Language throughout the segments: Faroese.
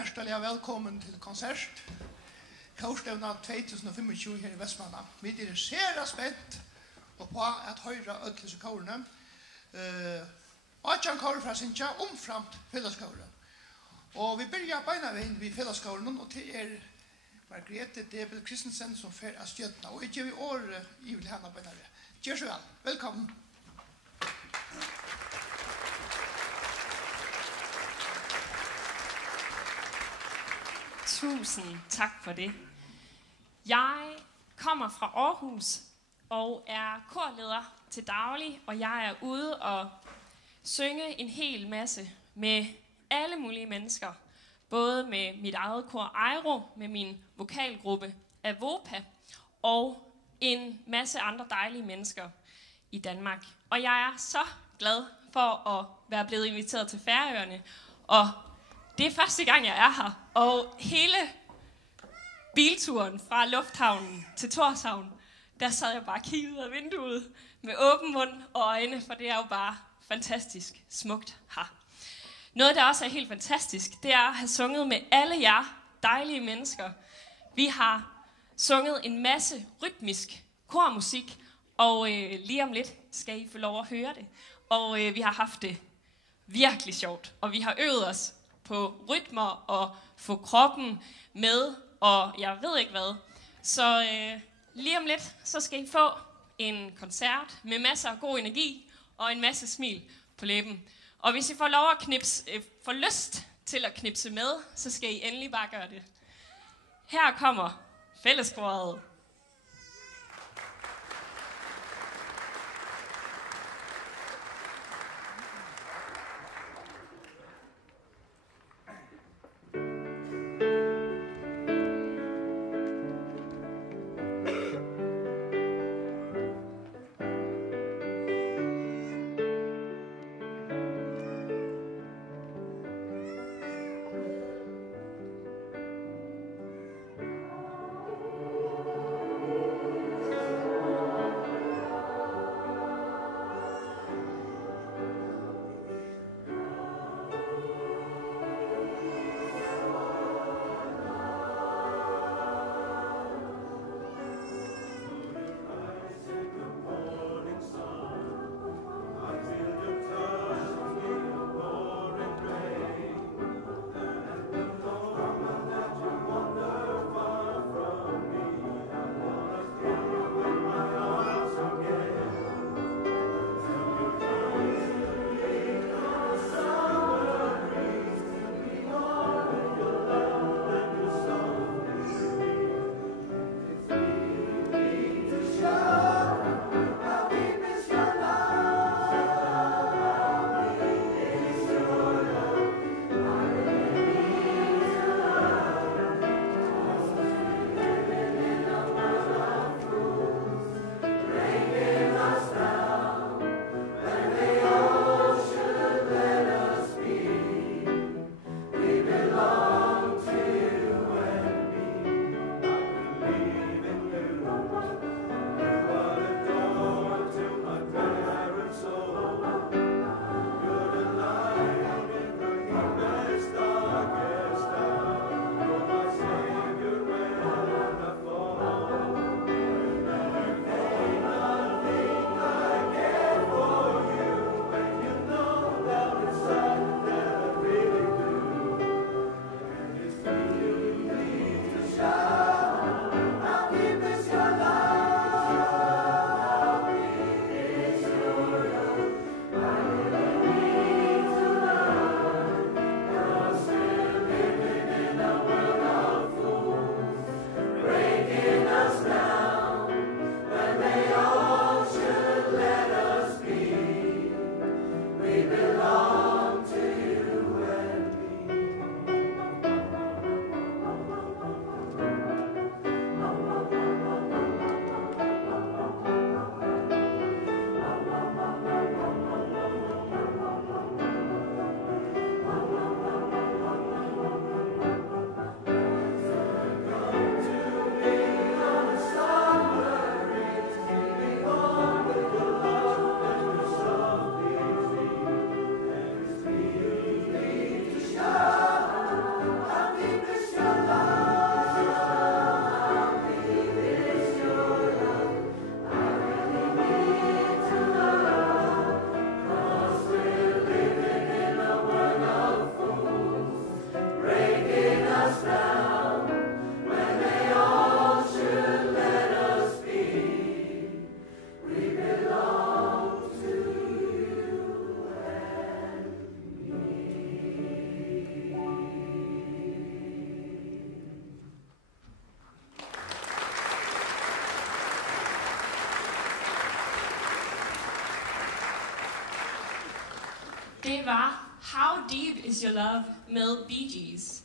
Hjertelig velkommen til konsert. Kårstevna 2025 her i Vestmanna. Vi er sera spent og på at høyre ødelse kårene. Atjan kåre fra Sintja omframt felleskåren. Og vi byrjar beinavegin vi fellesskolen, og til Margrethe Debel Christensen som fer av stjøtna. Og ikke vi året i vil henne beinavegin. Gjør så vel. Velkommen. Tusind tak for det. Jeg kommer fra Aarhus og er korleder til daglig, og jeg er ude og synge en hel masse med alle mulige mennesker. Både med mit eget kor Eiro, med min vokalgruppe Avopa og en masse andre dejlige mennesker i Danmark. Og jeg er så glad for at være blevet inviteret til Færøerne, og det er første gang, jeg er her, og hele bilturen fra lufthavnen til Tórshavn, der sad jeg bare og kiggede ud af vinduet med åben mund og øjne, for det er jo bare fantastisk smukt her. Noget, der også er helt fantastisk, det er at have sunget med alle jer dejlige mennesker. Vi har sunget en masse rytmisk kormusik, og lige om lidt skal I få lov at høre det. Og vi har haft det virkelig sjovt, og vi har øvet os på rytmer og få kroppen med, og jeg ved ikke hvad. Så lige om lidt, så skal I få en koncert med masser af god energi og en masse smil på læben. Og hvis I får lov at får lyst til at knipse med, så skal I endelig bare gøre det. Her kommer fælleskoret. det var How Deep Is Your Love med Bee Gees.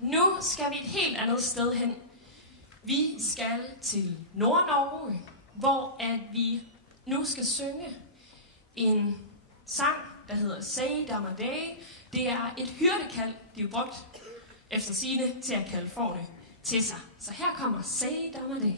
Nu skal vi et helt andet sted hen. Vi skal til Nord-Norge, hvor at vi nu skal synge en sang, der hedder Say Damaday. Det er et hyrdekald, de har brugt efter sigende til at kalde fårene til sig. Så her kommer Say Damaday.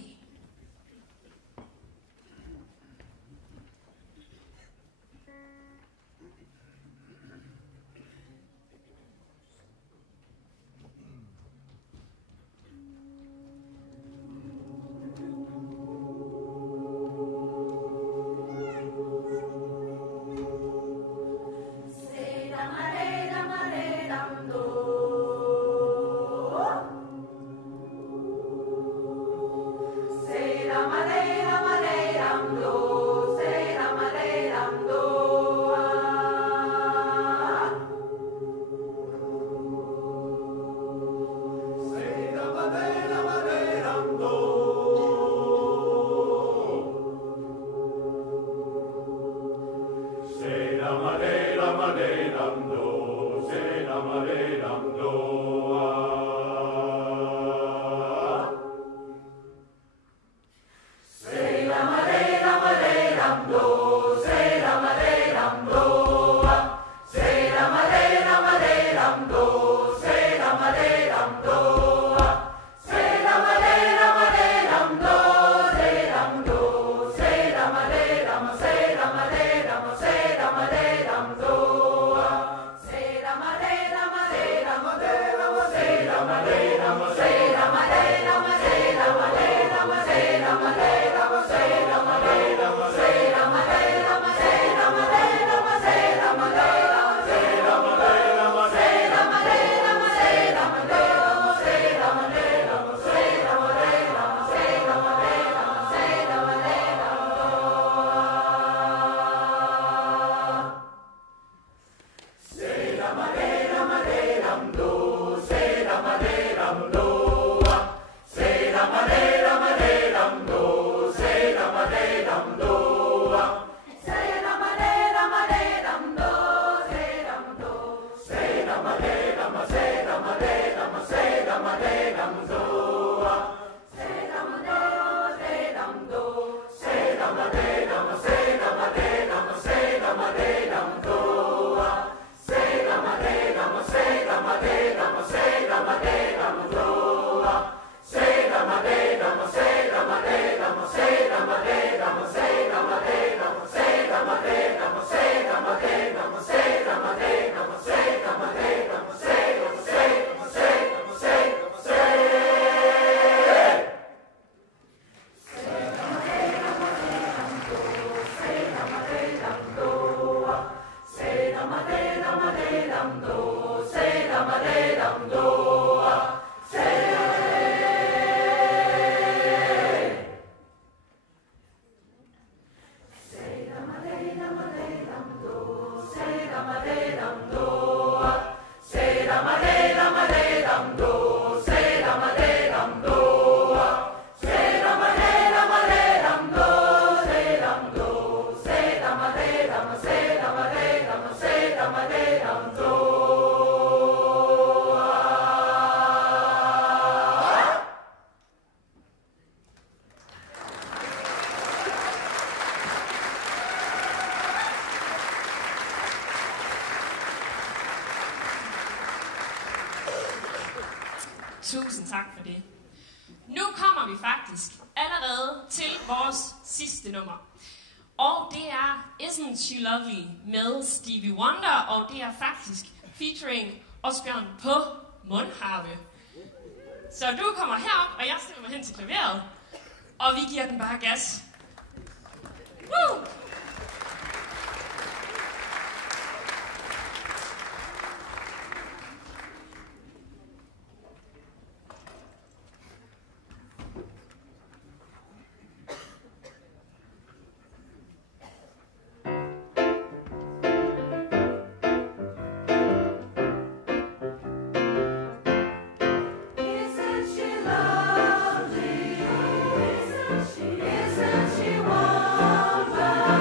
Tusind tak for det. Nu kommer vi faktisk allerede til vores sidste nummer. Og det er Isn't She Lovely med Stevie Wonder, og det er faktisk featuring Osbjørn på mundharpe. Så du kommer herop, og jeg stiller mig hen til klaveret, og vi giver den bare gas. Woo! Isn't she wonderful?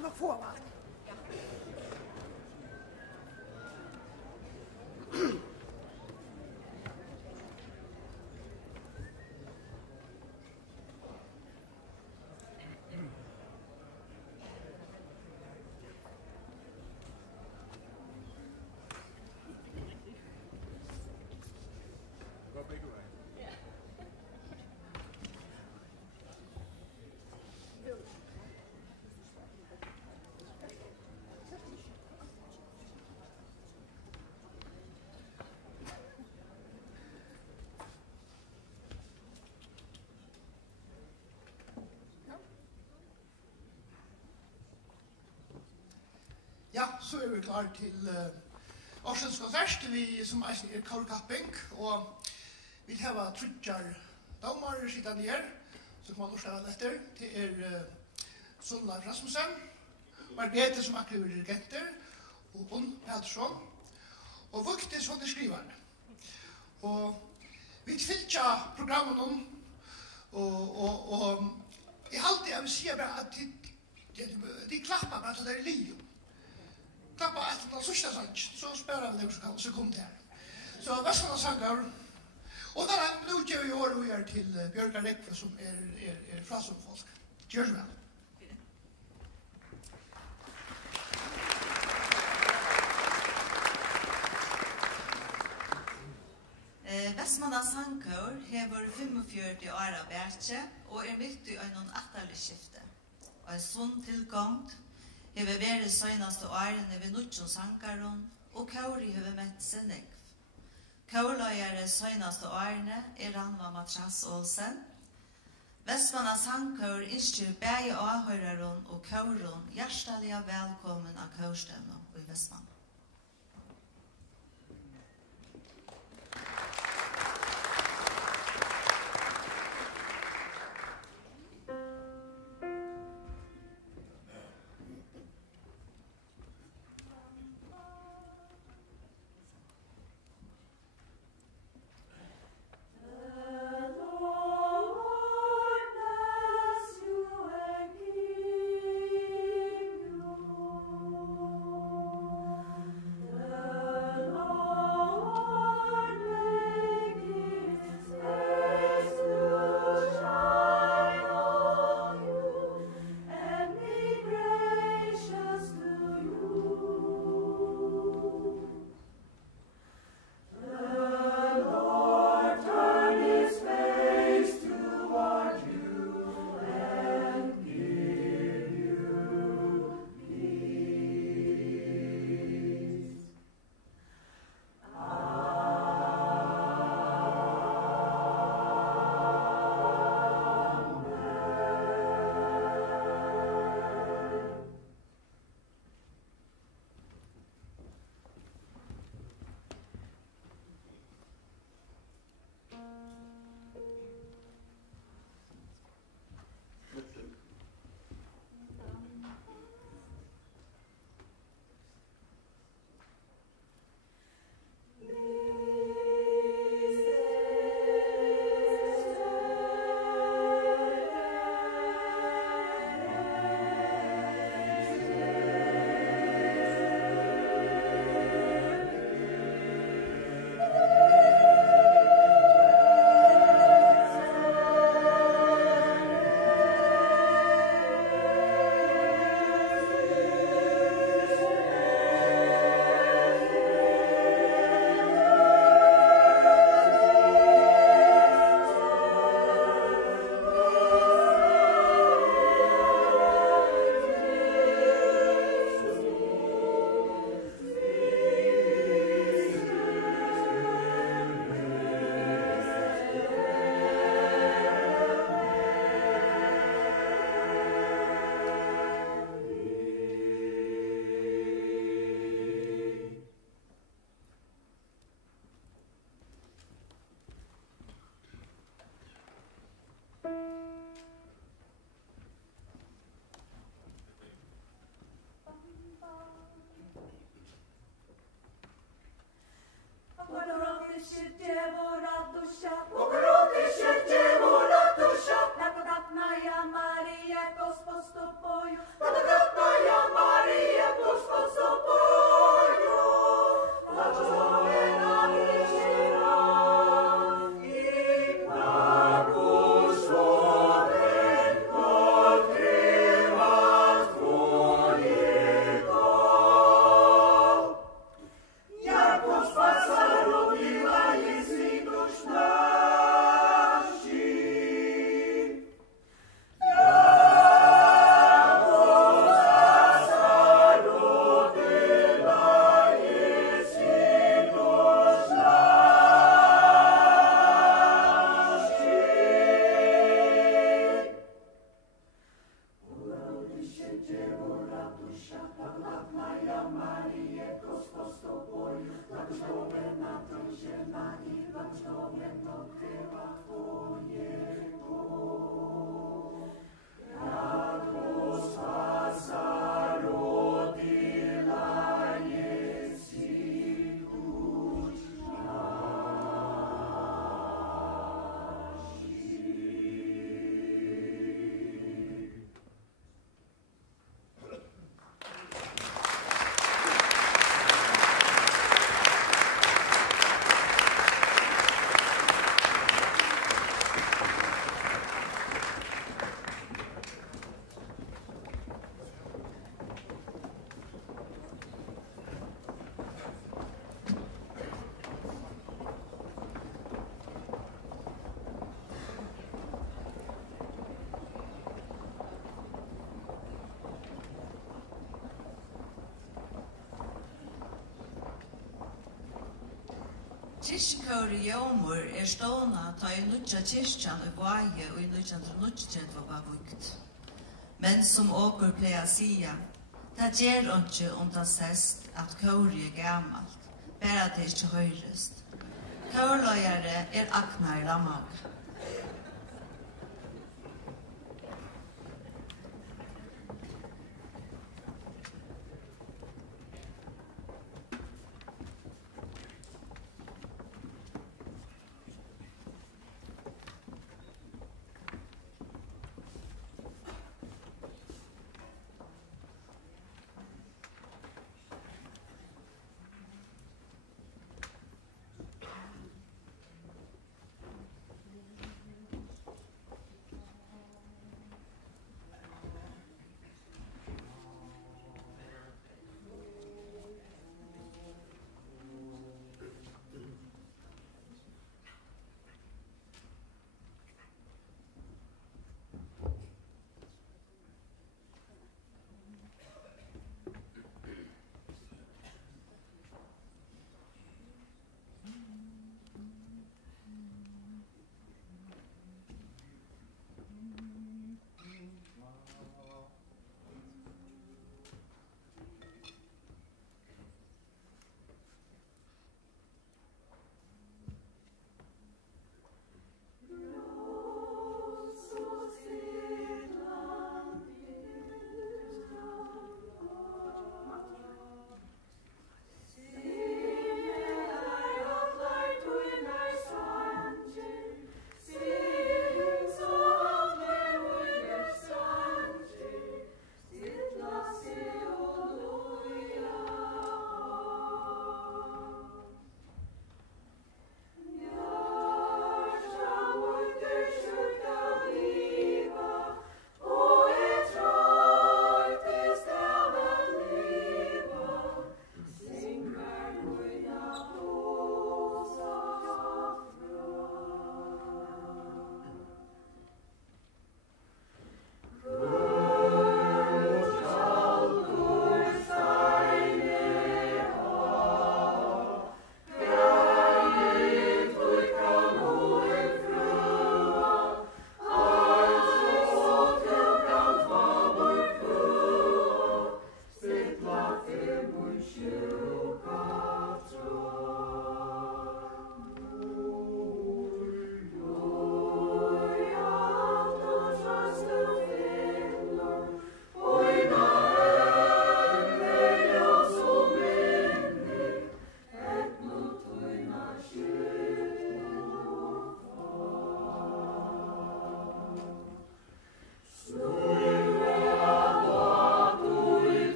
til å få vann. Ja, så vi klar til Årsens konsert, vi som er Kaurkapping, og vi har trutjar damer sittande her, som kommer lort av etter, til Sunnleif Rasmussen, Margrethe som akkurat dirigenter, og hun Pettersson, og Vuktis hun skrivare. Og vi fylltja programmen og jeg halte vil si bare at de klapper bare til det liv. Klappa etter den sørste sang, så spør vi det sekund her. Så Vestmanna sanger, og nå gjør vi året vi til Bjørgar Rekve, som er frasomfolk. Gjør så vel. Vestmanna sangkår hever 45 år av verket og midt i en atterlig skifte. Og en sånn tilgang hever vært søgnaste årene ved Nutsjon Sankaron, og Kauri hever møtt Senekv. Kaurløyere søgnaste årene Ranva Matras Olsen. Vestmanna Sankor innskjer bæge avhøreron og Kauron hjertelig velkommen av Kaurstøvnen i Vestmanna. Kirkekåret Jómur stående ta i nødja kyrkjan i Vaje og i 1930 var vukt. Men som åker pleier sia, det gjør ikke om det sest at kåret gammalt, bare det ikke høyrest. Kårløyere Agnar Lamag.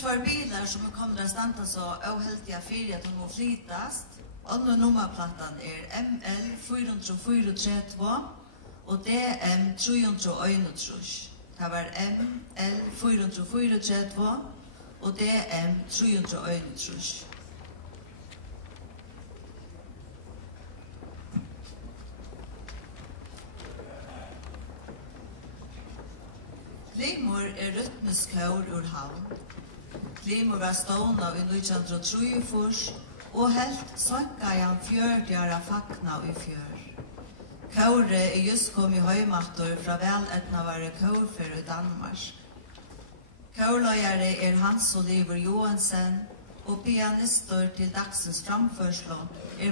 två bilar som kommer att stanna så ohältiga fyra att de må flytast. Andra nummerplattan ML 434 och DM 331. Det var ML 434 och DM 331. Glimor rytmisk kör ur havn. Glimor var stående i 1903 og helt sakka han 40 år fakna i fjør. Kaure just kom i høymattor fra veletnavare kaurfer i Danmark. Kaurløyere Hans Oliver Johansen, og pianister til dagsens framførslo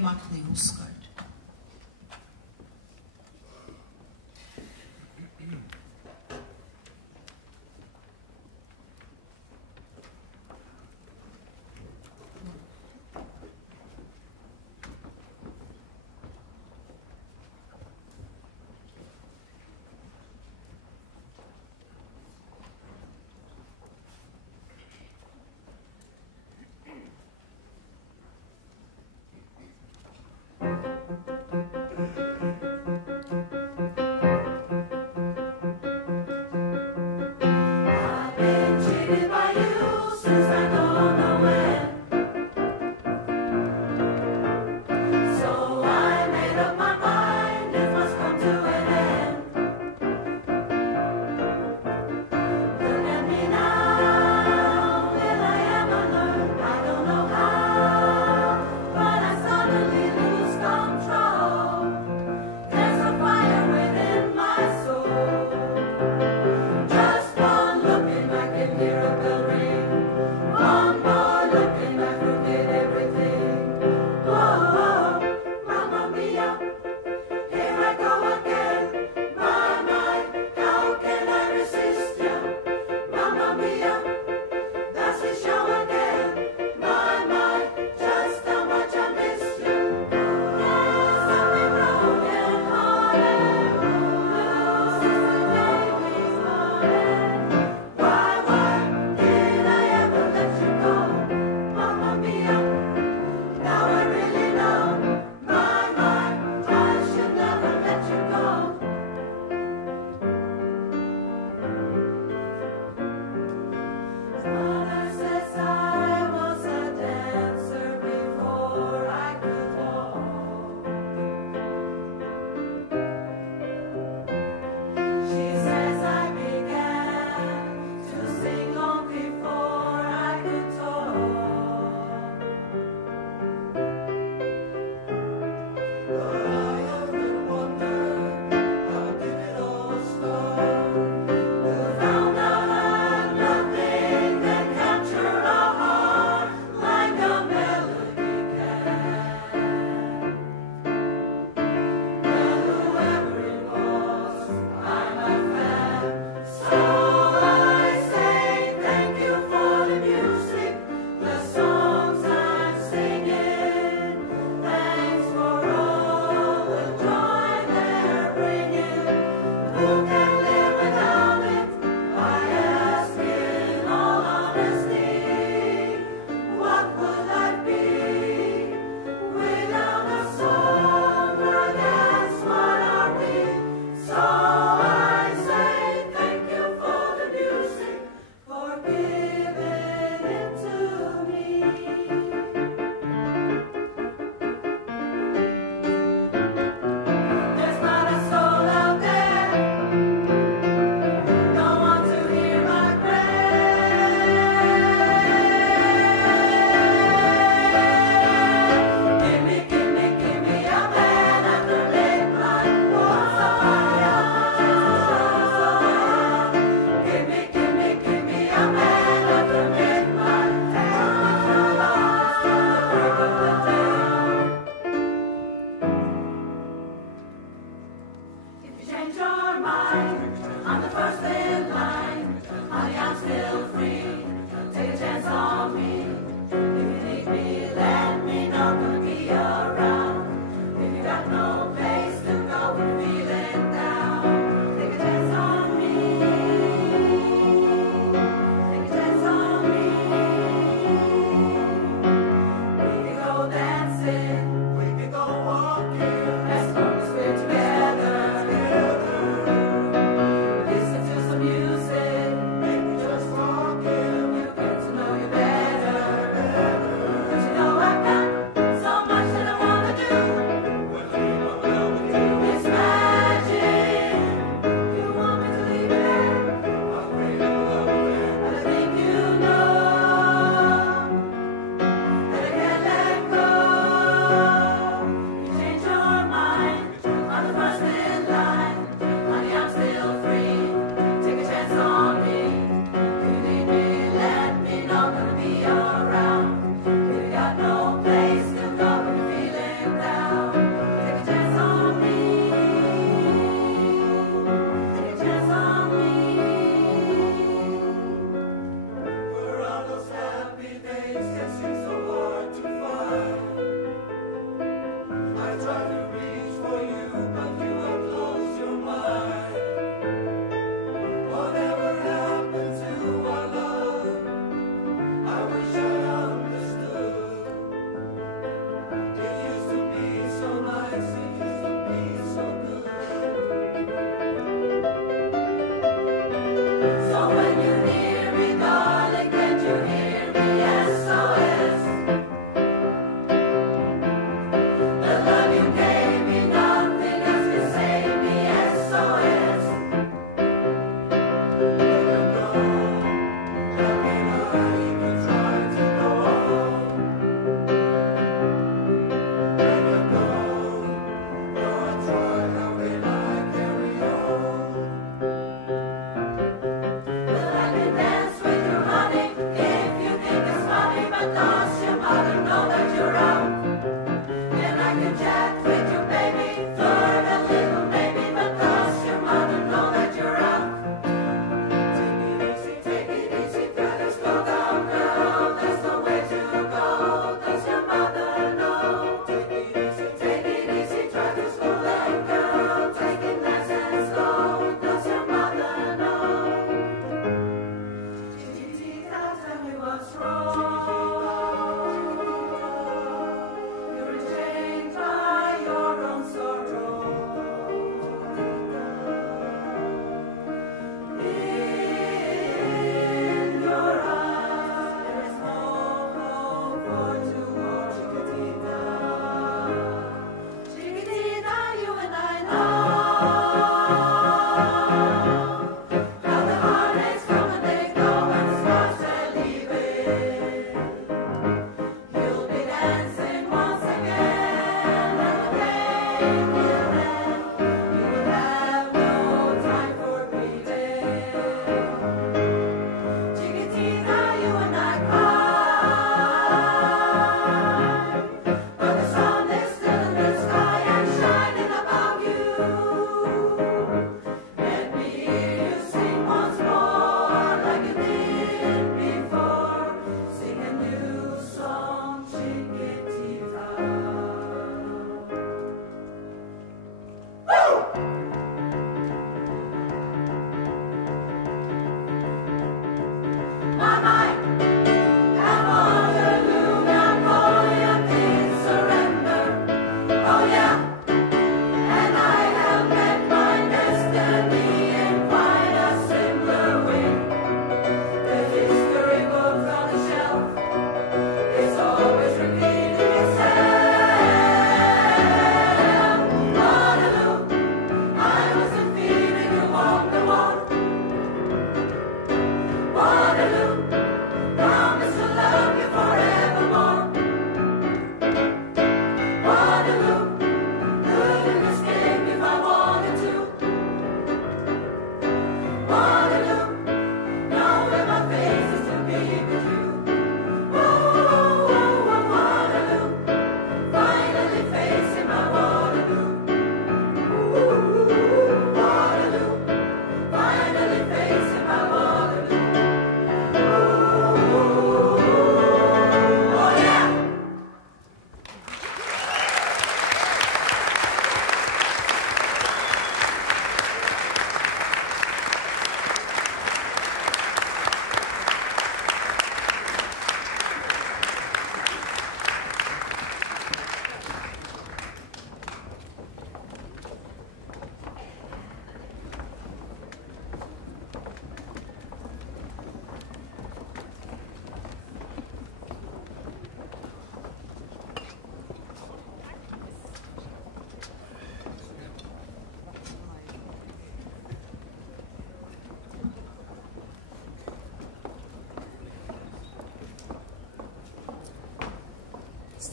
Magni Huskard. Thank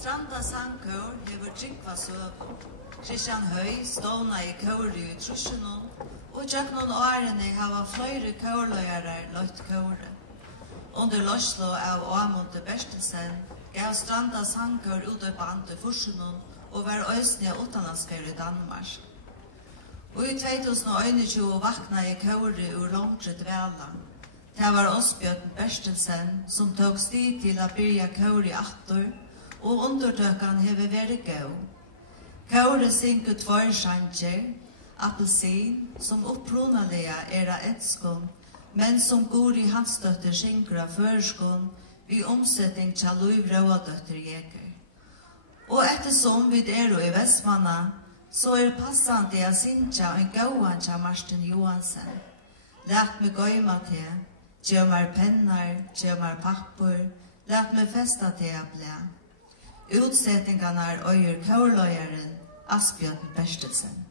Stranda Sangkör hever tryggva søvn. Christian Høy ståna i køri i trusjonon, og tjøknon årene hava flere køрлøyere løyt køre. Under løslo av Åmonte Bertelsen gav Stranda Sangkör utøpand til forsjonon og var øysne utenlandsfer i Danmark. Og i 2021 vakna i køri ur långre dvæla. Det var Åsbjørn Bertelsen som tog sti til å byrja køri attor, og undertøkan hever vært gau. Kaure synker tvarsanger, appelsin, som opprunalega av etskon, men som går i hansdøtter synkra førskon, vid omsetning til Louis Rauadøtter Jeker. Og ettersom vi i Vestmanna, så passande a synkja en gauan til Marsten Johansen. Lät meg gøyma til, gjør meg pennar, gjør meg pappur, lät meg festa til a blei. Utsetningarna øyer køyrløyeren Asbjørn Bertelsen.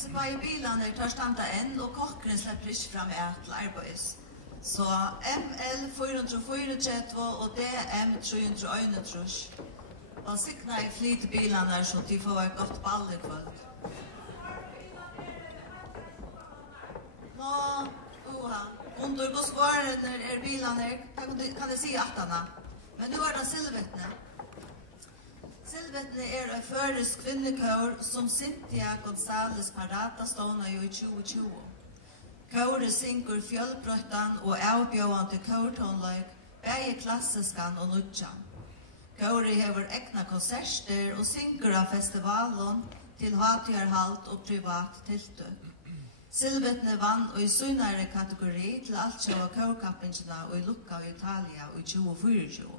Så var I bilene tar standa enn, og kokkeren slipper ikke fram til arbeids. Så ML 434 og DM 331. Og sikna I flyt bilene så de får et godt ball I kvöld. Nå, under goskåren bilene, kan jeg si attana. Men nu det Silvetne. Silvetne en førisk kvinnekår som Cynthia Gonzales Parata stående I 2020. Kåre synker fjellbrøttan og avbjøvende kårtonløg, begge klassiskan og nudjan. Kåre hever egna konserter og synger av festivalen til hatjarhalt og privat tiltøk. Silvetne vann og i sunnare kategori til alt sjå av kårkappingene og i Lucca i Italia og i 2024.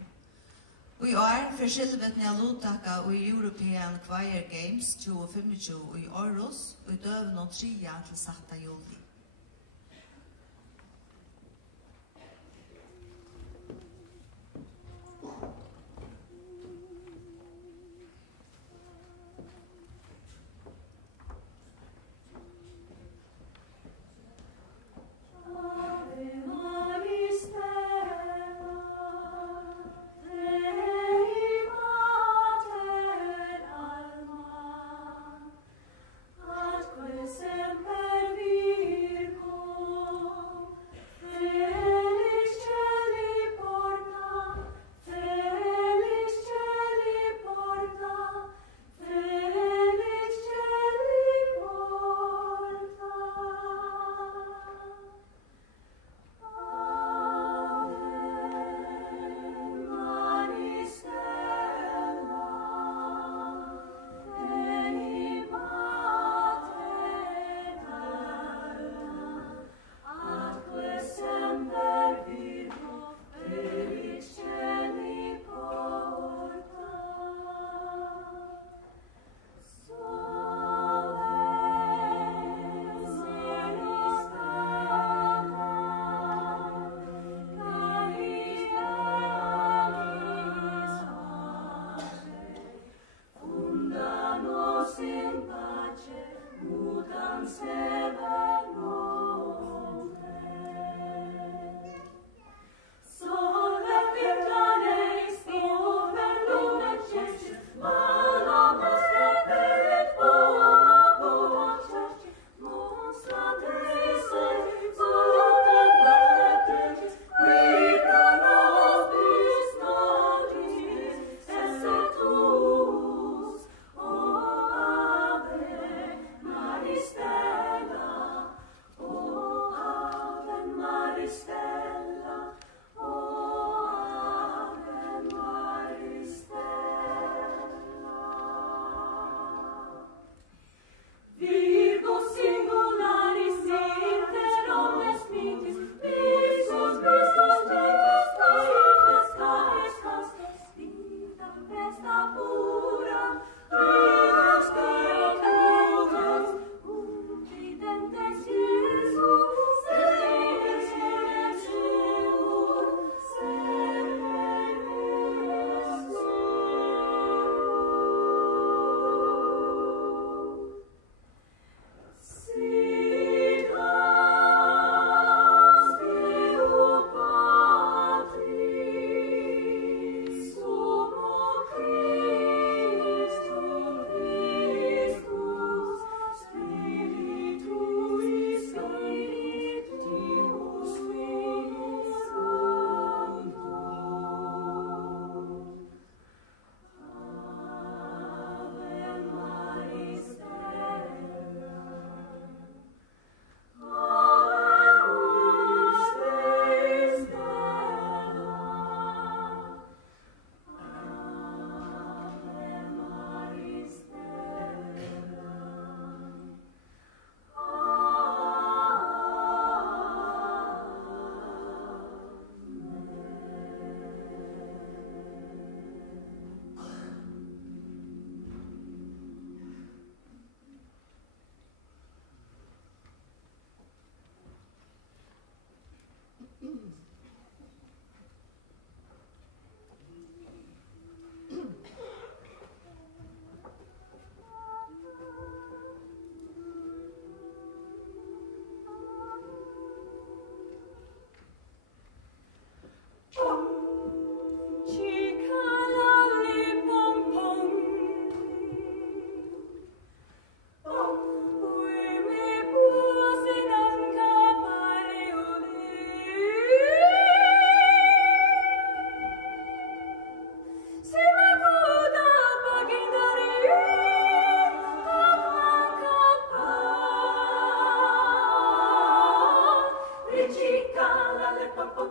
Og i år for Silvetne av Lutaka og i European Choir Games 2025 i Aarhus og i døven og 3. til 7. juli.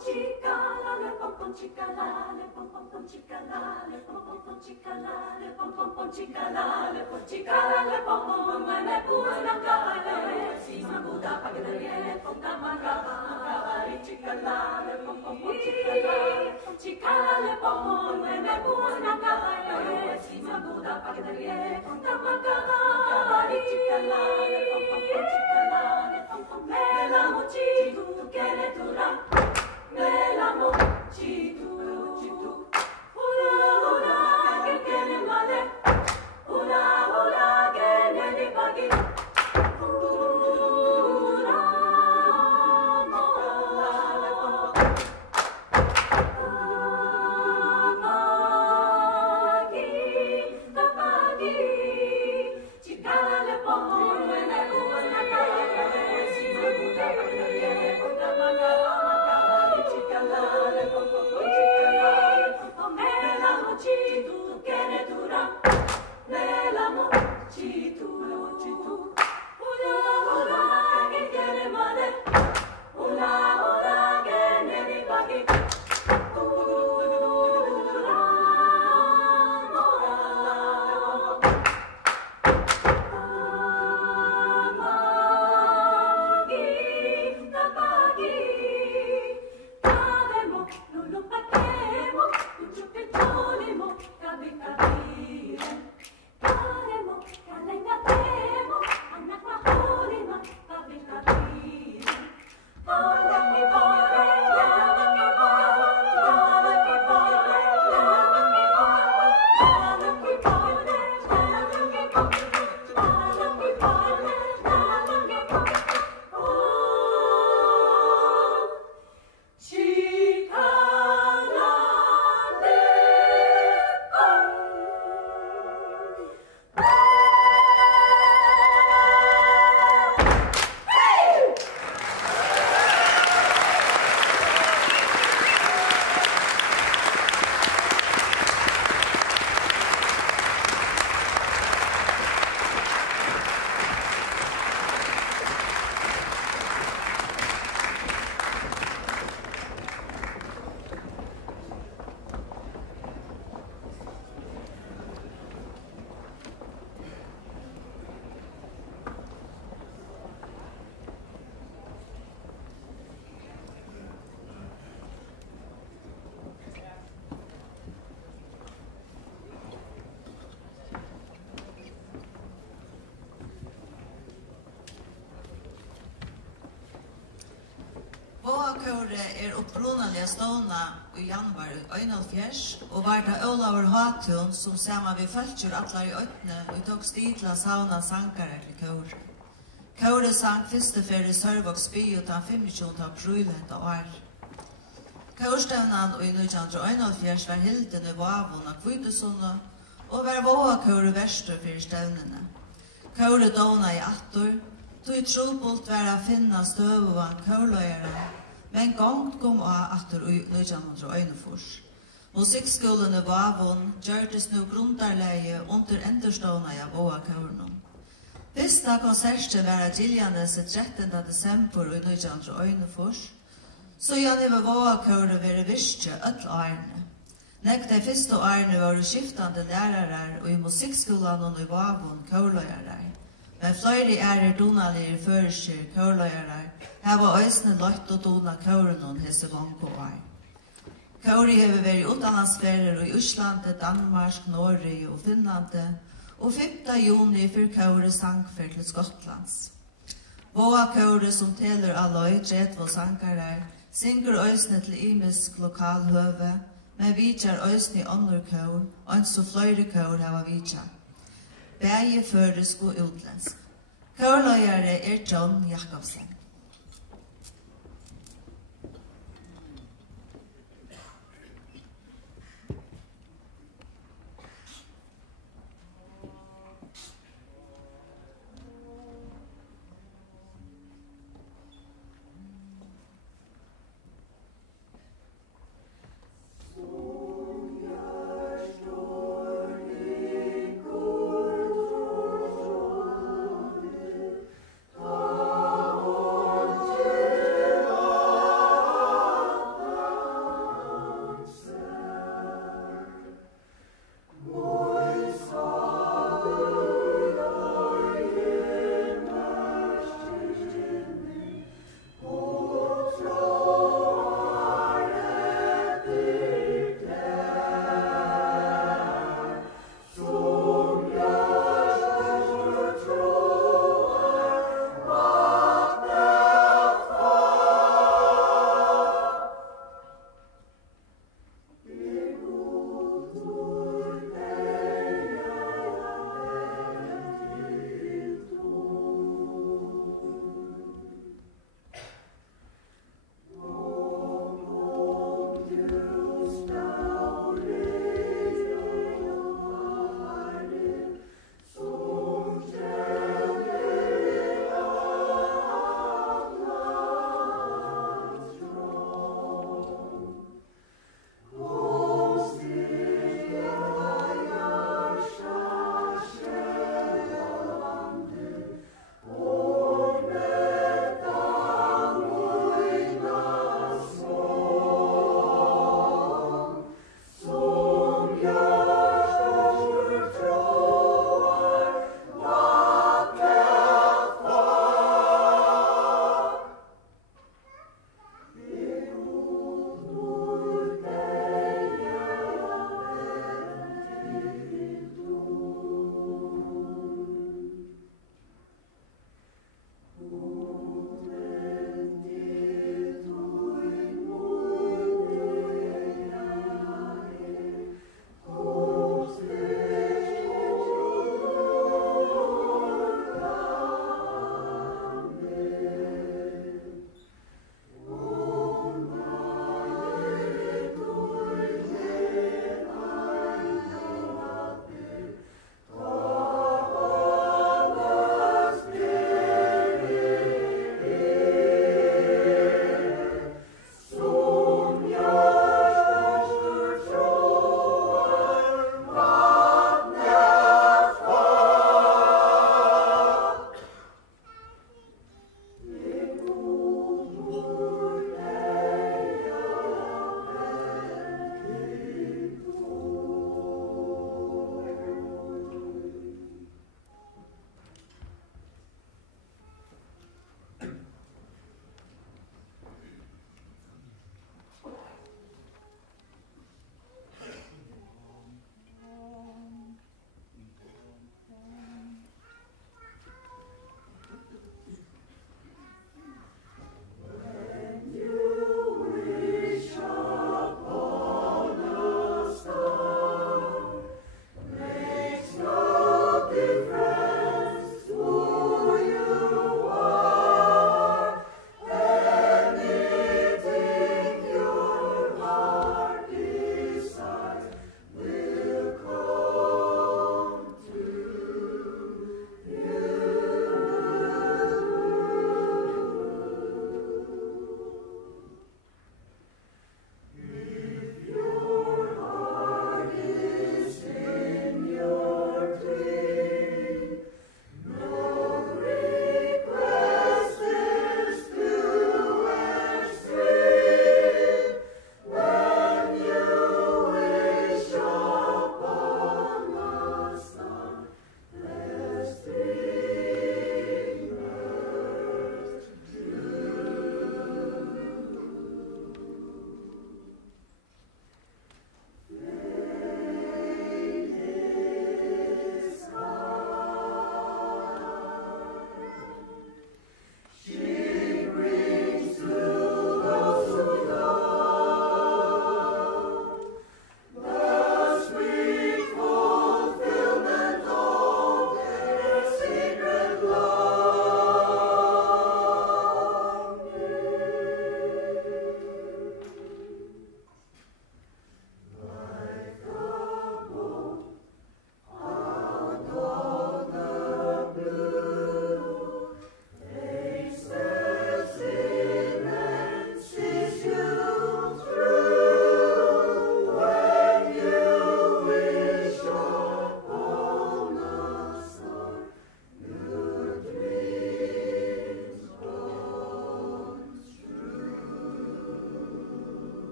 chica, la le pom pom chica, la le pom pom. Kåre upprunalega ståna i januar 1941 og var det Olaver Hatun som sammen vi følger atler i øyne og tok stidla sauna sangare til Kåre. Kåre sang første fer i Sørvågs by utan 25. april og år. Kårstevnan i 1941 var hilden i Vavon av Kvitesund og var våa Kåre verster for stevnene. Kåre dona i attor, tog trobult var å finne støvuan kårløyere, men gongt kom av atter i 1941. Musikkskolen i Vavon gjørtes nu grundarleie under enderstående av våa kårene. Fyrsta konserten var Giljanes 13. desember i 1941, så Janne var våa kåre være virkje öll årene. Nek de første årene var skiftande lærere og i musikkskolen og i Vavon kårløyere. Men flere ærer donalige føreskjer kårløyere hava øysene løtt og dona kåren hese vanko år. Kåre hever vært utenlandsferer i Øslandet, Danmark, Norge og Finlandet, og 5. juni for Kåre sangfer til Skotlands. Våa Kåre som teler alløy, Dredvo sangarer, synger øysene til imisk lokalhøve, men vidjar øysene i andre kår, og en så flere kår hava vidjar. Begge føresk og utlensk. Kårløyere John Jakobsen. Oh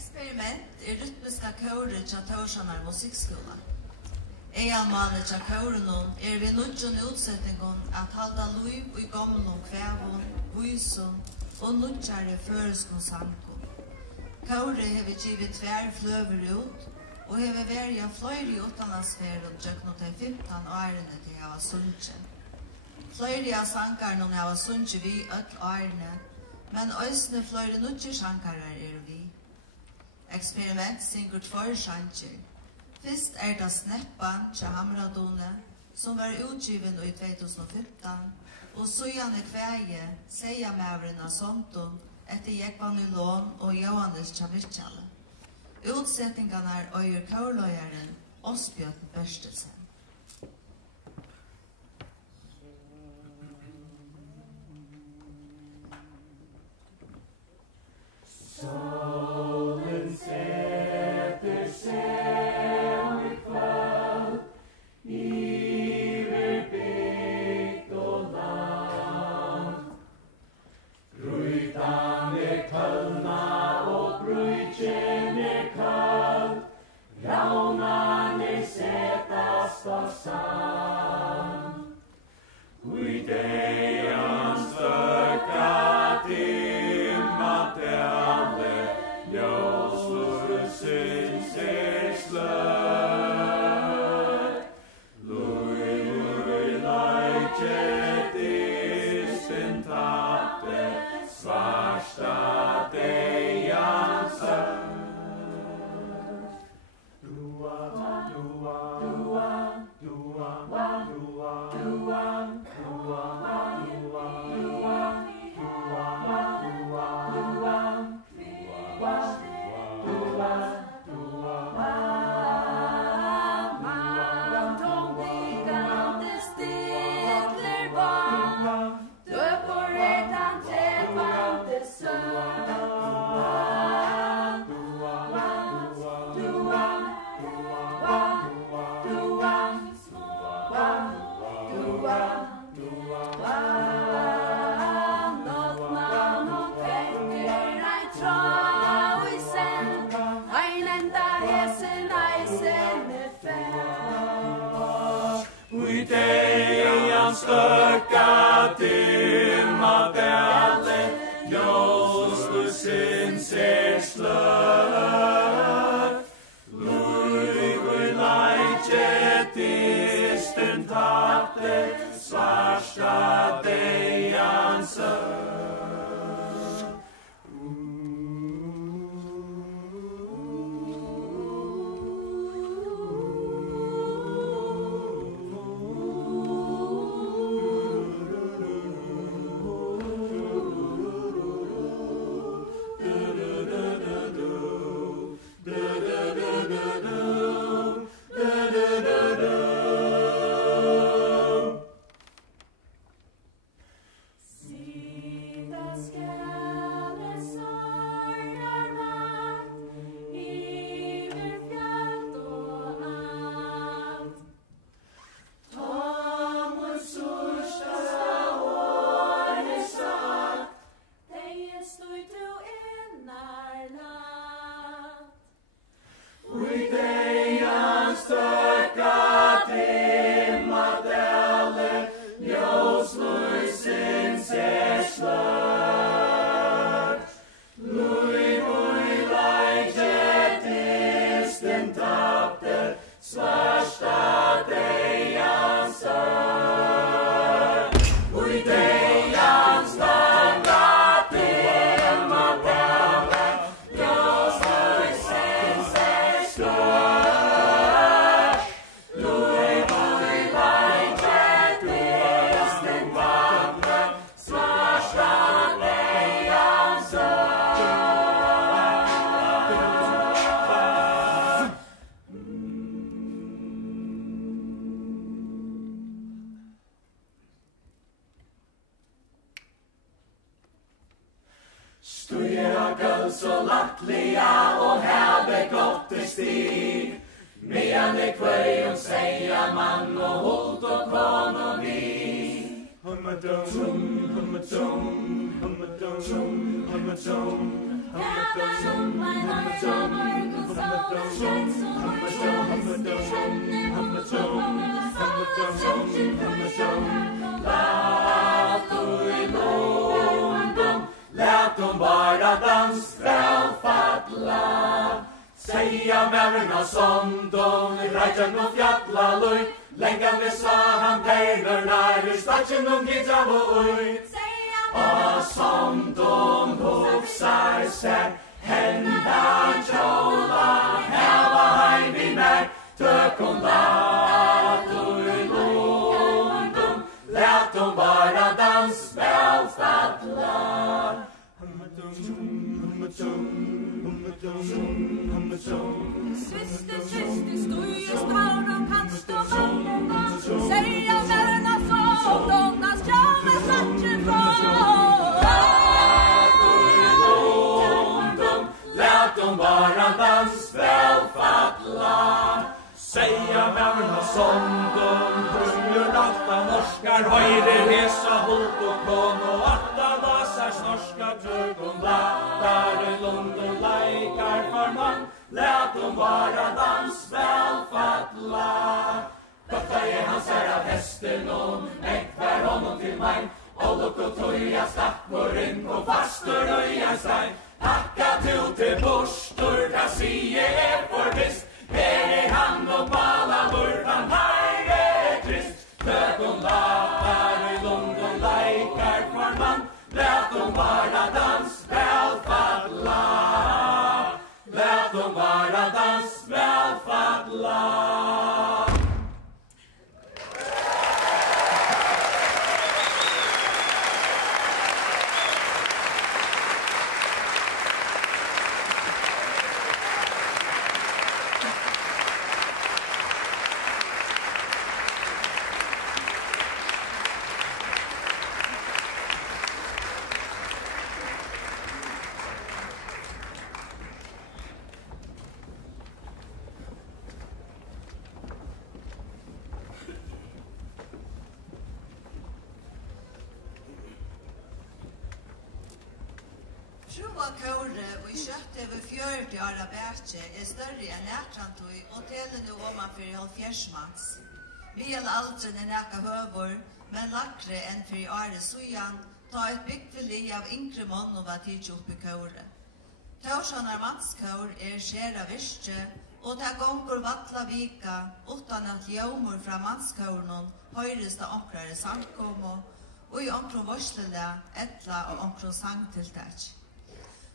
Experiment rytmiska körer till Torsanar musikskola. Ejalmanet till kören vi nudjon utsättningen att halda liv i gamla kvävon, vyson och nudjare föreskon sankon. Köre hever givet tvär flöver ut och hever verja flöjri utanlandsfär och djöknot de 15 årene till hava sunche. Flöjri av sankarnon hava sunche vi öll årene, men ösne flöjri nudjer sankarar vi. Experiment syngur tvær sjanger. Fyrst det Sneppan til Hamradone, som var utgiven i 2015, og søgjane kvæge, seia mævren av Sonton, etter Jekvan Ulon og Johannes Tjamitjale. Utsettingarna øyer kaurløyeren Åsbjørn Børstesen. Solen setter seg i kveld, iver bygd og land. Grytan kølna og brudgen kald, raunane setast av sand. Ui deian støkka timma tale, ljóslusin sløt. Lui leikje distin tappe, svarsta deian søt. Dua, dua, dua, dua, dua, dua, støkka timma dale, ljóslusin sløt. Lui leikje distin tappe, svarsta deian søt. Så lattliga och häve gott stig, medan kvöj och säga man och holt och kon och vi. Hummadum, hummadum, hummadum, hummadum, Lät dem bara dans välfattla. Säga mären av sondon, rajtan och fjalla luj. Längan vi sa han perverna, ur statsen och gidra och uj. Och sondon hoxar sär, hända tjola, häva heim i när, tökon latur lundum. Lät dem bara dans välfattla. Sviste, stuje, staron, kast och mannerna. Säga märna sådana, skjama satchen Lät dem bara dans välfattla. Säga märna sondom, brungur alta norskar, höjre hesa hult och kon och atta dasar snorska trögon, lattar i London laikar för man. Lät dem bara dans välfattla. Götta är hans av hästen och äckvär honom till mig. Och luk och toja stackor in på fastor öjarstein. Hacka till borstor, där sige är för visst. Här är han och bala burtan, här är Krist. Tökon lattar i London laikar för man. Lät dem bara dans välfattla. Lät dem bara dans välfattla. Trua kåre og i kjøtt over 40 år av bætje større enn nærtrantøy og telen nu omanfor 70 manns. Miel aldren nækka høvor, men lakre enn for året sujan, ta et bygdelig av yngre mån og var tidsi oppi kåre. Tausanar mannskår skjera virke, og ta gonger vattla vika, utan at ljomor fra mannskåren høyres da omkrare sangkomo, og i omkron vorslela, etla og omkron sangtiltak.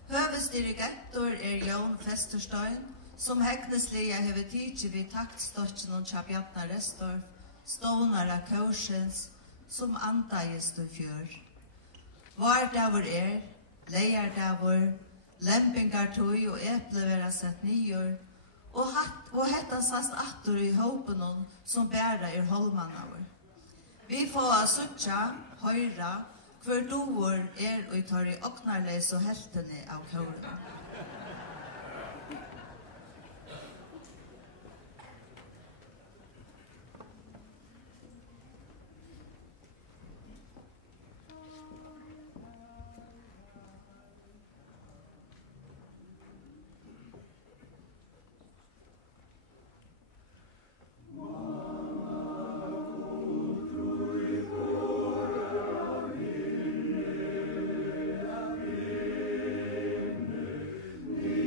Høvesdirigentor Jon Festerstein, som hegneslige hever tidsi vid taktstotjen og Tjabjatna Restorf, stånare korsens, som andagest og fjør. Vardavur leiardavur, lempingartøy og eplevera sett nyer, og hetta sast attur i håpenon som bæra holmannavur. Vi får suttja, høyra, hver doer og tar i oknarleis og heltene av kåren. Ni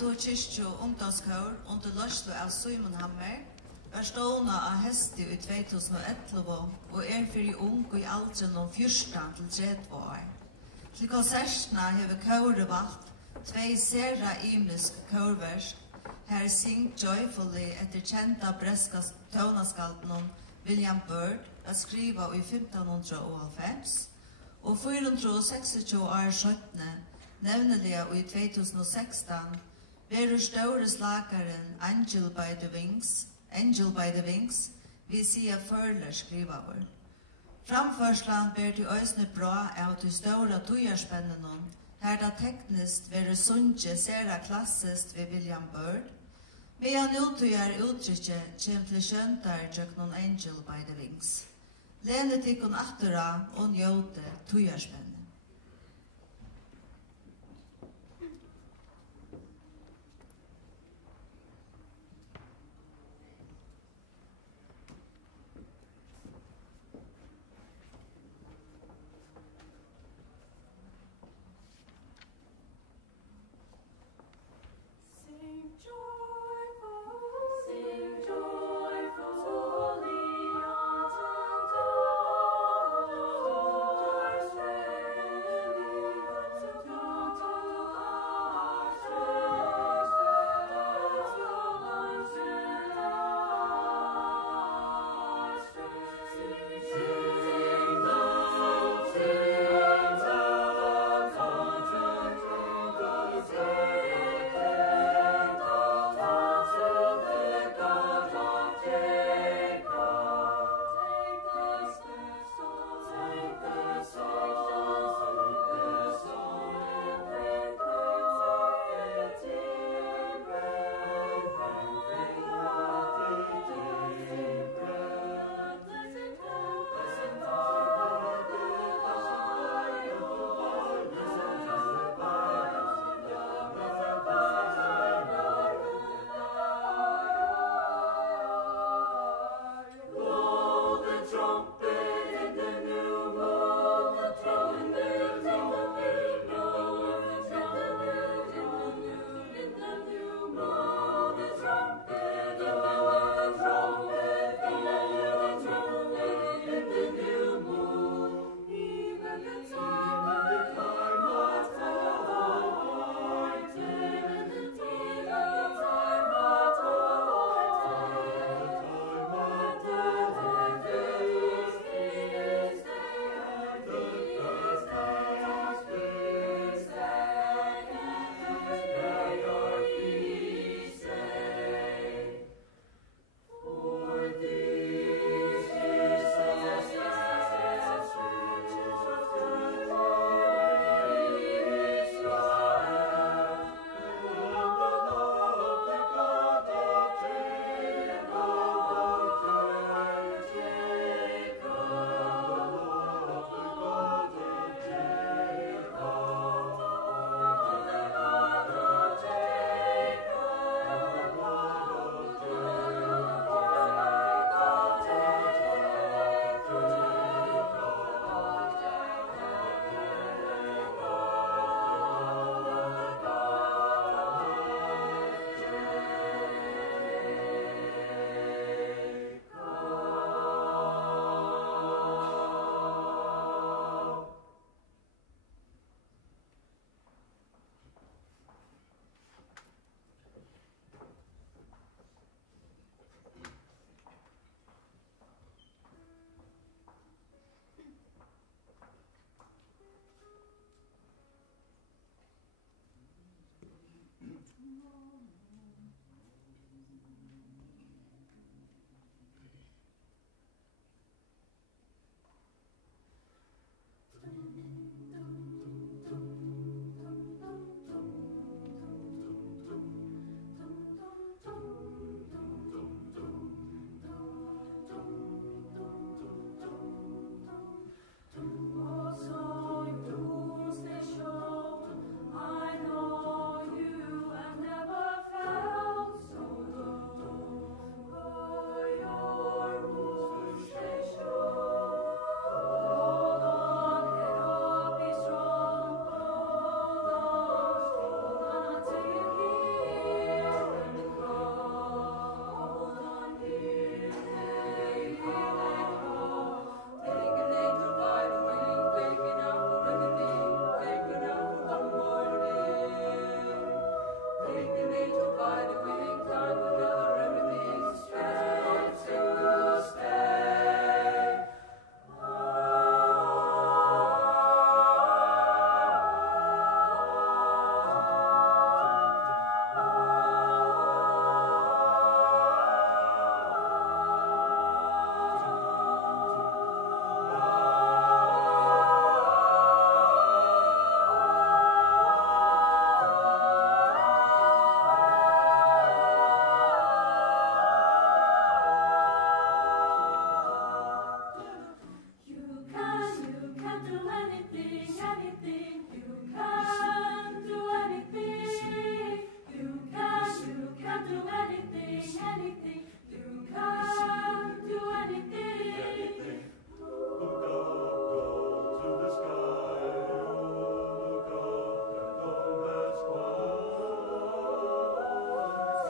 Otto Kyrkjo ungdomskår under løslo av Simon Hammer var stående av heste i 2011 og for ung og i alderen om 14 til 30 år. Til konsertene har kåret valgt 2 sera imiske kårverk. Her syng Joyfully etter kjenta breska tøvnaskalten William Byrd at skriva i 1590 og 426 år 17, nevnelig i 2016, veru større slagaren Angel by the Wings, vi sier Førler skrivaver. Framførslan ber til øysne bra av til større tøyerspennene, her da teknisk veru sunge sera klassist ved William Byrd, medan utøyer uttrykket kjem til skjøntar tjøknon Angel by the Wings. Lene tikkun aktera og njóte tøyerspennene. Sing joyfully,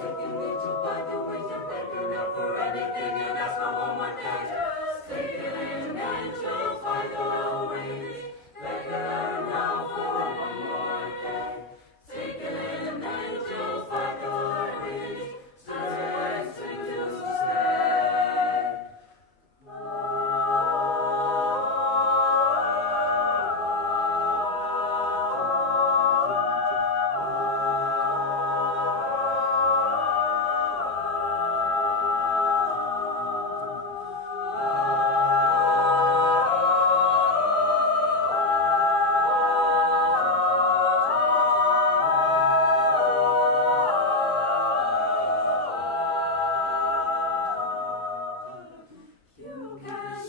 taking me to by the way you better enough for anything and ask for one more day. Taking an angel by the wings, better now for one more day. Taking an angel by the wings, just to stay.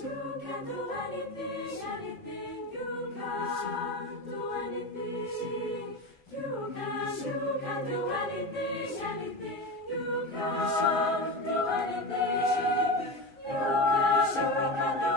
You can do anything, anything. You can do anything. You can do anything, anything. You can do anything. You can do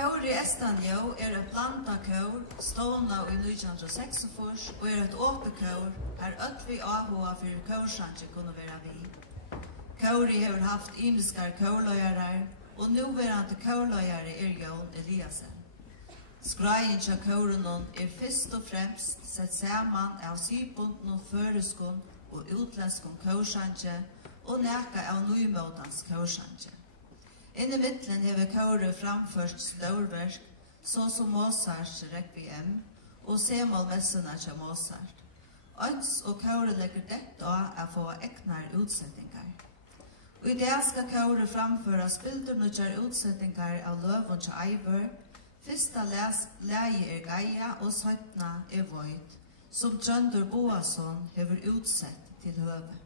Kór i Estanjó et blanda kór, stående i 1946 og et åpe kór, øll vi avhåa for kórsange kunne være vi. Kóri har haft imiskar kórløyere, og nuverande kórløyere Jon Eliasen. Skræin til kórunon fyrst og fremst sett saman av sybunden og føreskon og utlendskon kórsange, og neka av nymotans kórsange. Inne mittlen hever kåre framført størverk, så som Mozarts Requiem og semolmessene til Mozart. Øns og kåre legger dette av å få eknar utsettinger. Og i det skal kåre framføre spildernutjar utsettinger av løven til Eivør. Fyrsta leie Gaia og søttna Void, som Trønder Boasson hever utsett til høve.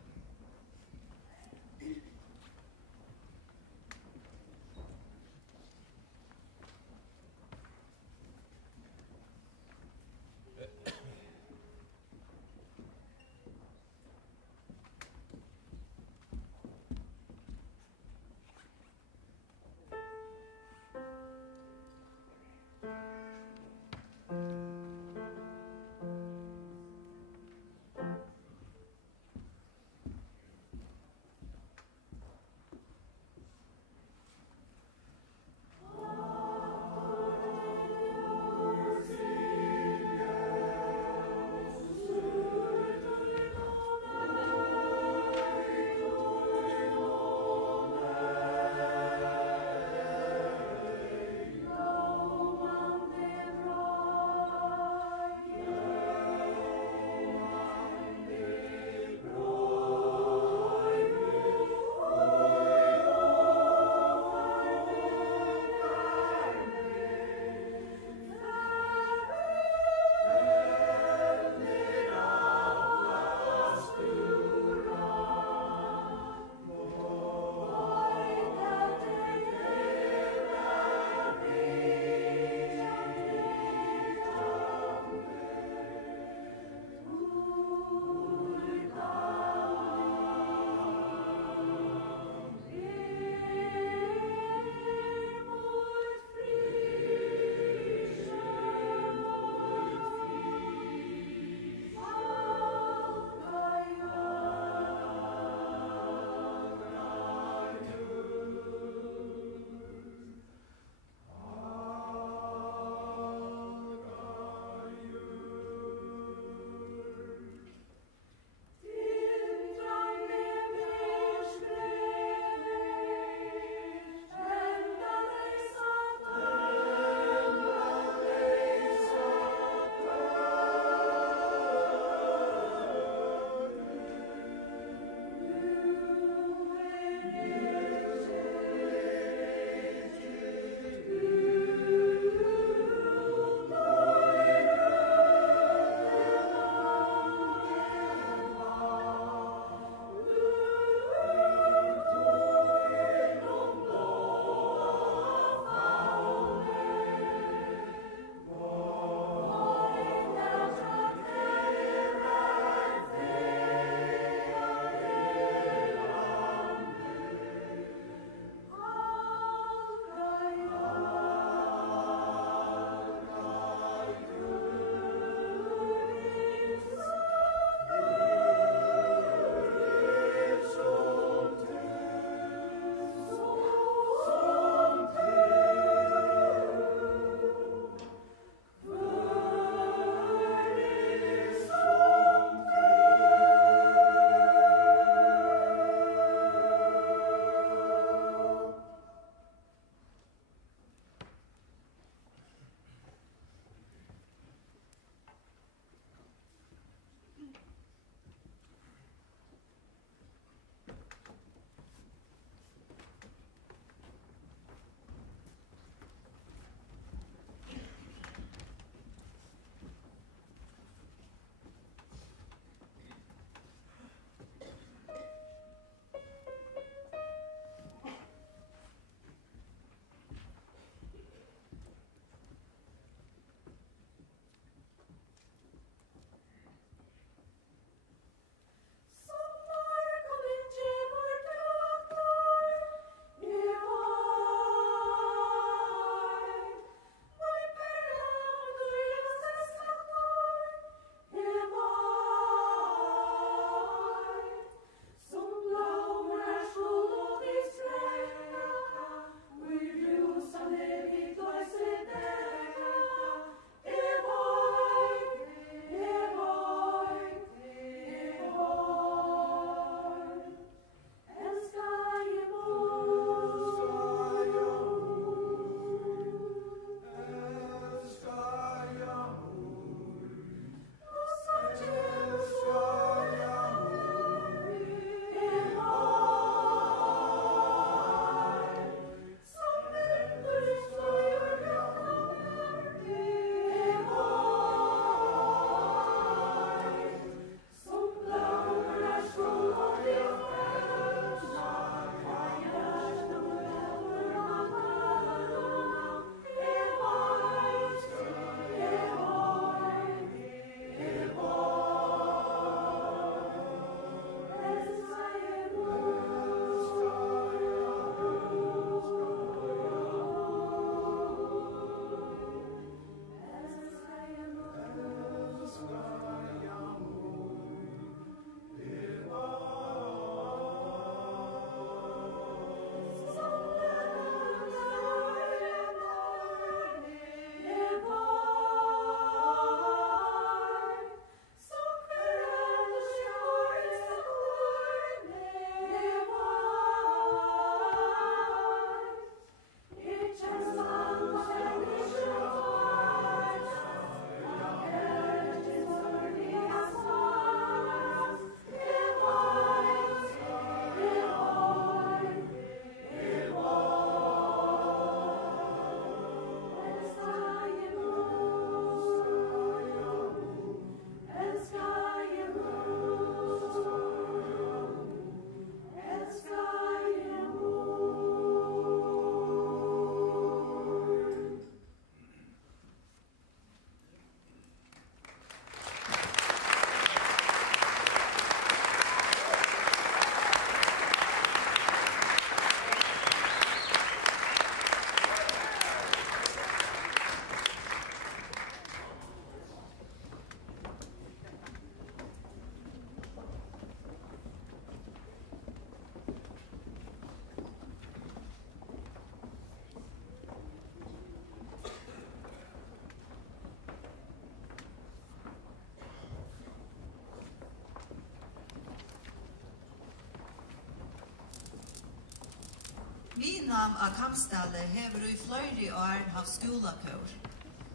Skúlanam av Kamsdale hever i fløyri år haft skolakår.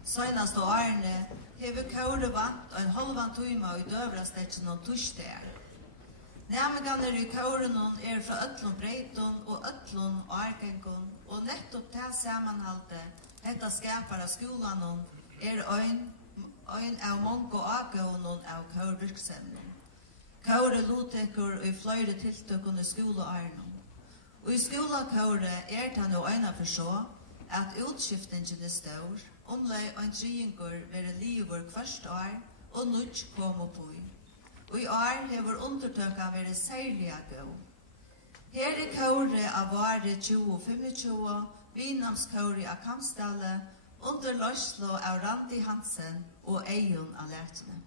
Senast og årene hever kåre vant og en halvan tøyma i døvrastetjen og tursdager. Nærmengane i kåren fra ötlun breiton og ötlun årgengon, og nettopp til samanhalte hetta skapar av skolan ein av mongo avgånen av kårvirksemnen. Kåre lotekur i fløyre tiltøkken i skoleårene. Og i skolakåre det nå øyne for så at utskiftningen stor, en triingur være liver hvert år, og nødt kom opp i. Og i år hever undertøkka være særlig gå. Her kåre av året 2025, Vinamskåre av Kamsdale, under løslo av Randi Hansen og Eion av Lærtene.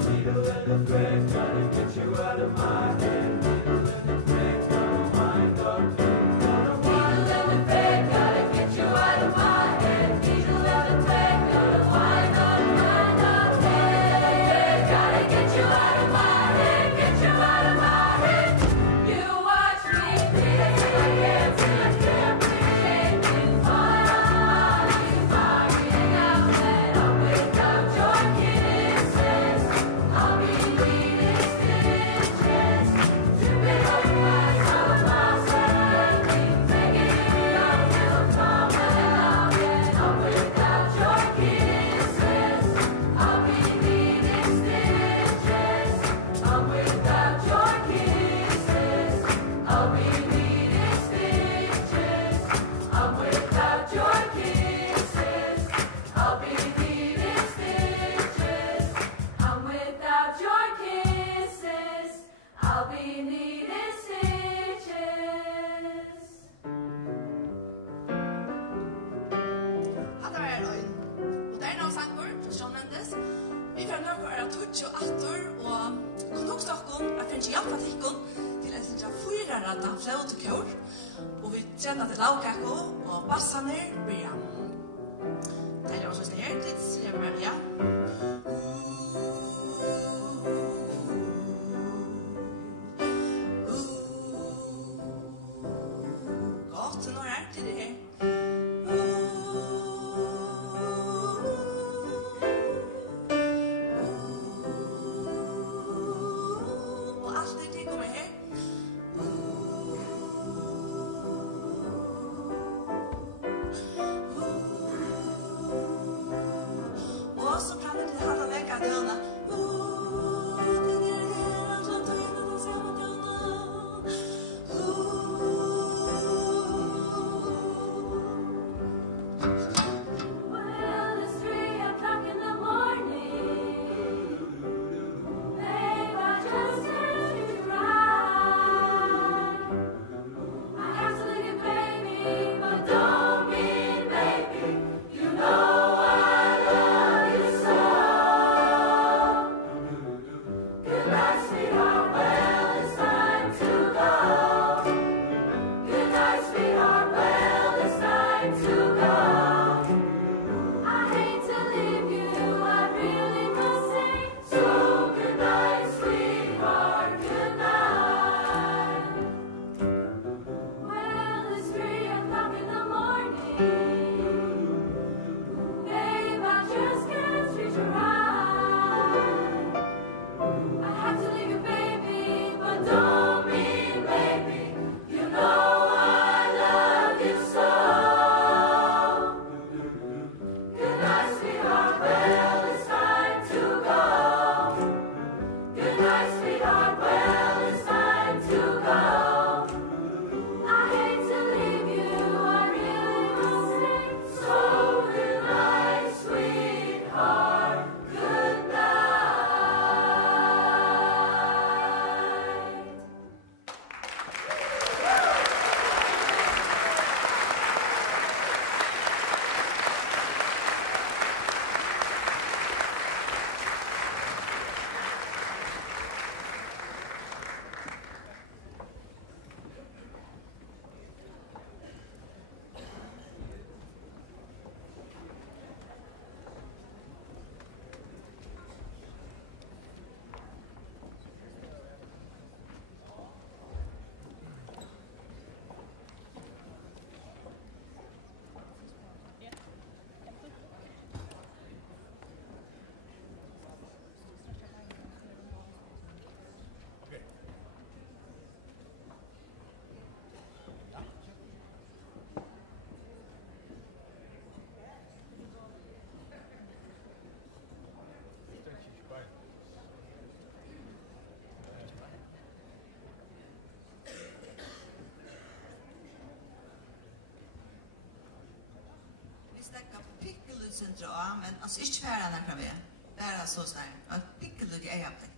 Your tutsi og aftur, og kun hugsa okkom at finnes hjelpa tikkum til en sinja fyrarata flautekår, og vi tjena til lavkakko og bassaner byrja. Det er også snir, tids, jeg vil ja. Godt, så nå er til det her. Stekka pikkelutsentrum av, men altså ikke færre nekra vi. Bare så snart. Og pikkelut i eierplikk.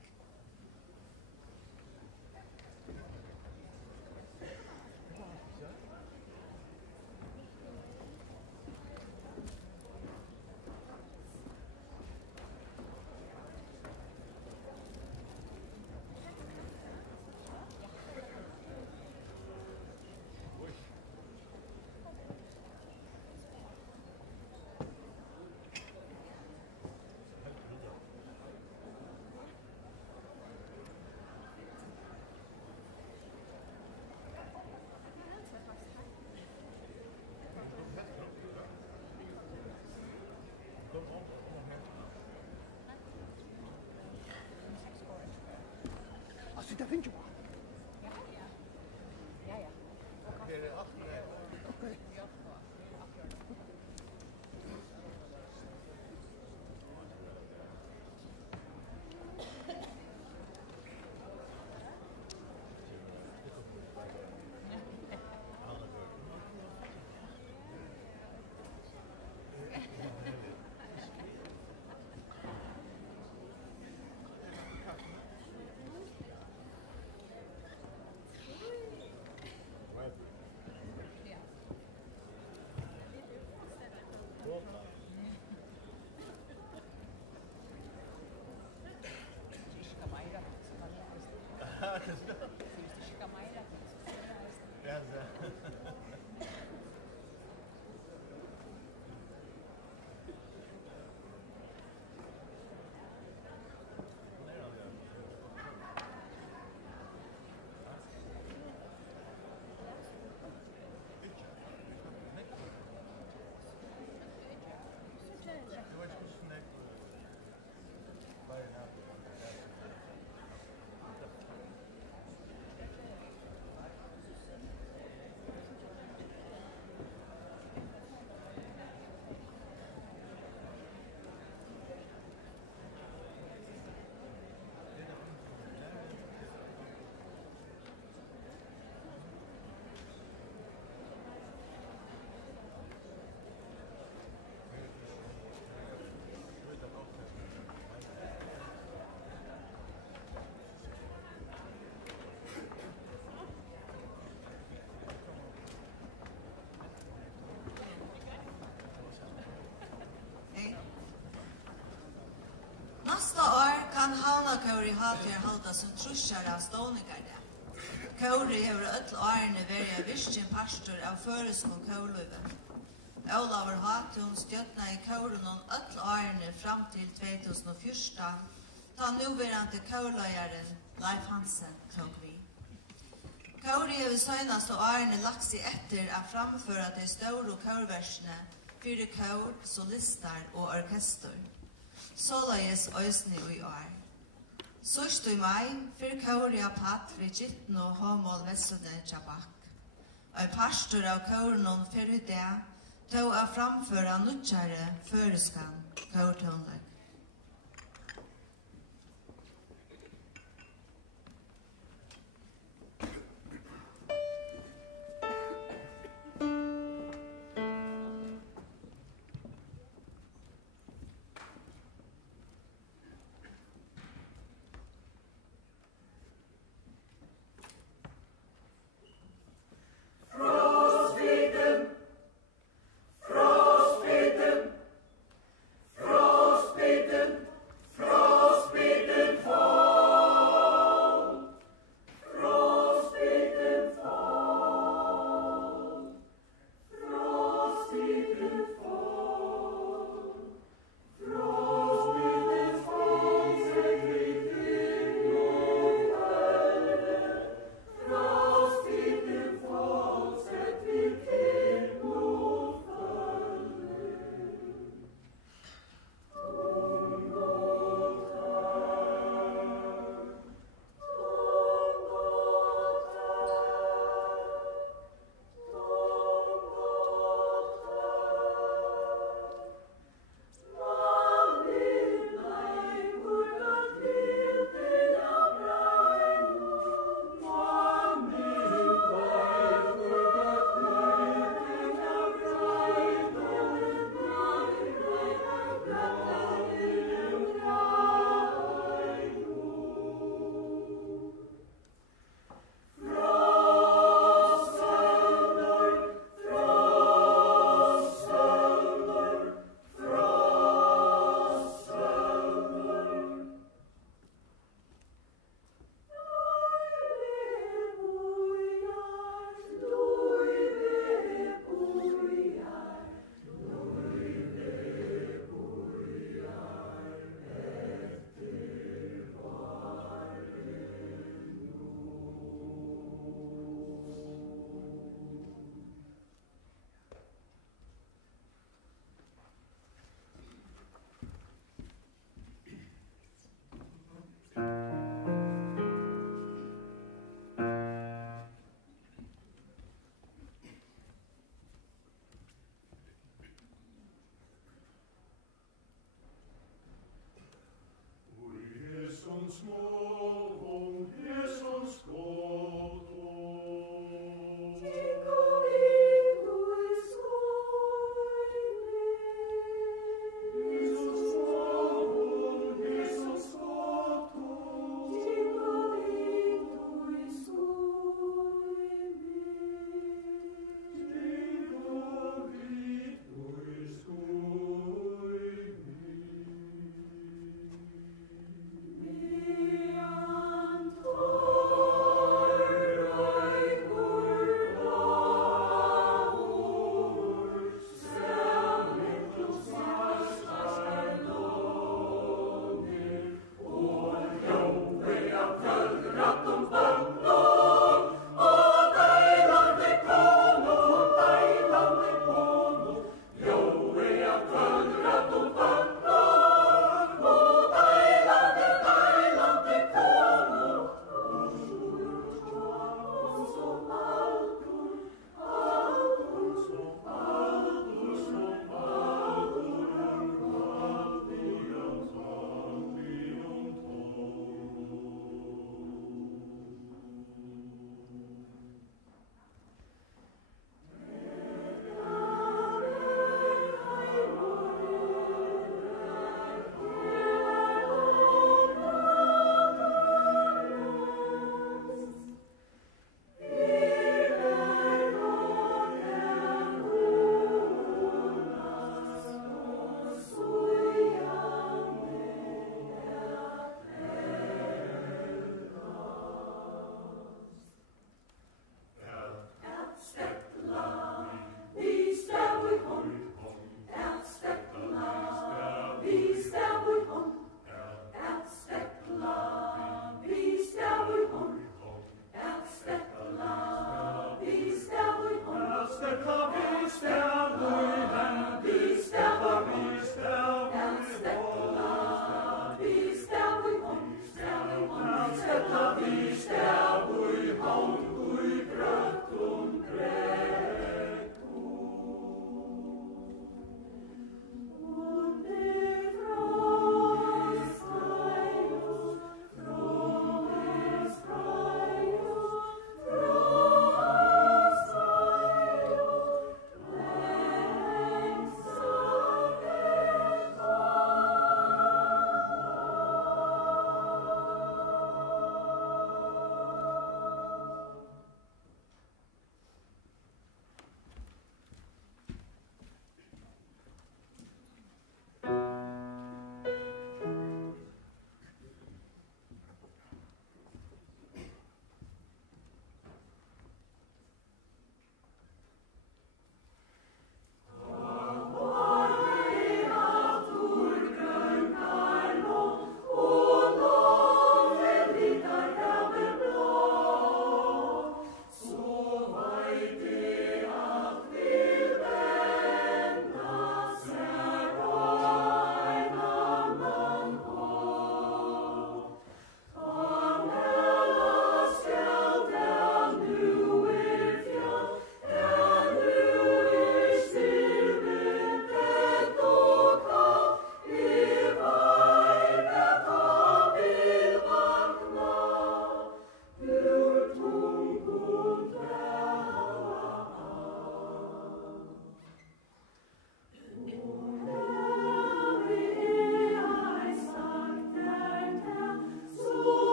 Det finns ju. til å holde som trusjar av ståningarne. Kauri hever öll årene vært virkjen pastor av føreskon kaurløyven. Olaver Hatun stjøtna i kauren om öll årene fram til 2014, da nuverande kaurløyeren Leif Hansen tok vi. Kauri hever søgnast årene lagt seg etter å framføre de store kaurversene fyrir kaur, solister og orkester. Såleis øysni i år. Sørst i mai fyrir kauri av patt ved Gitten og Håmål Vestuden Tjabak. Og pastor av kauren fyrir det til å framføre nødgjere føreskan kaurtonleg. Frostbiten,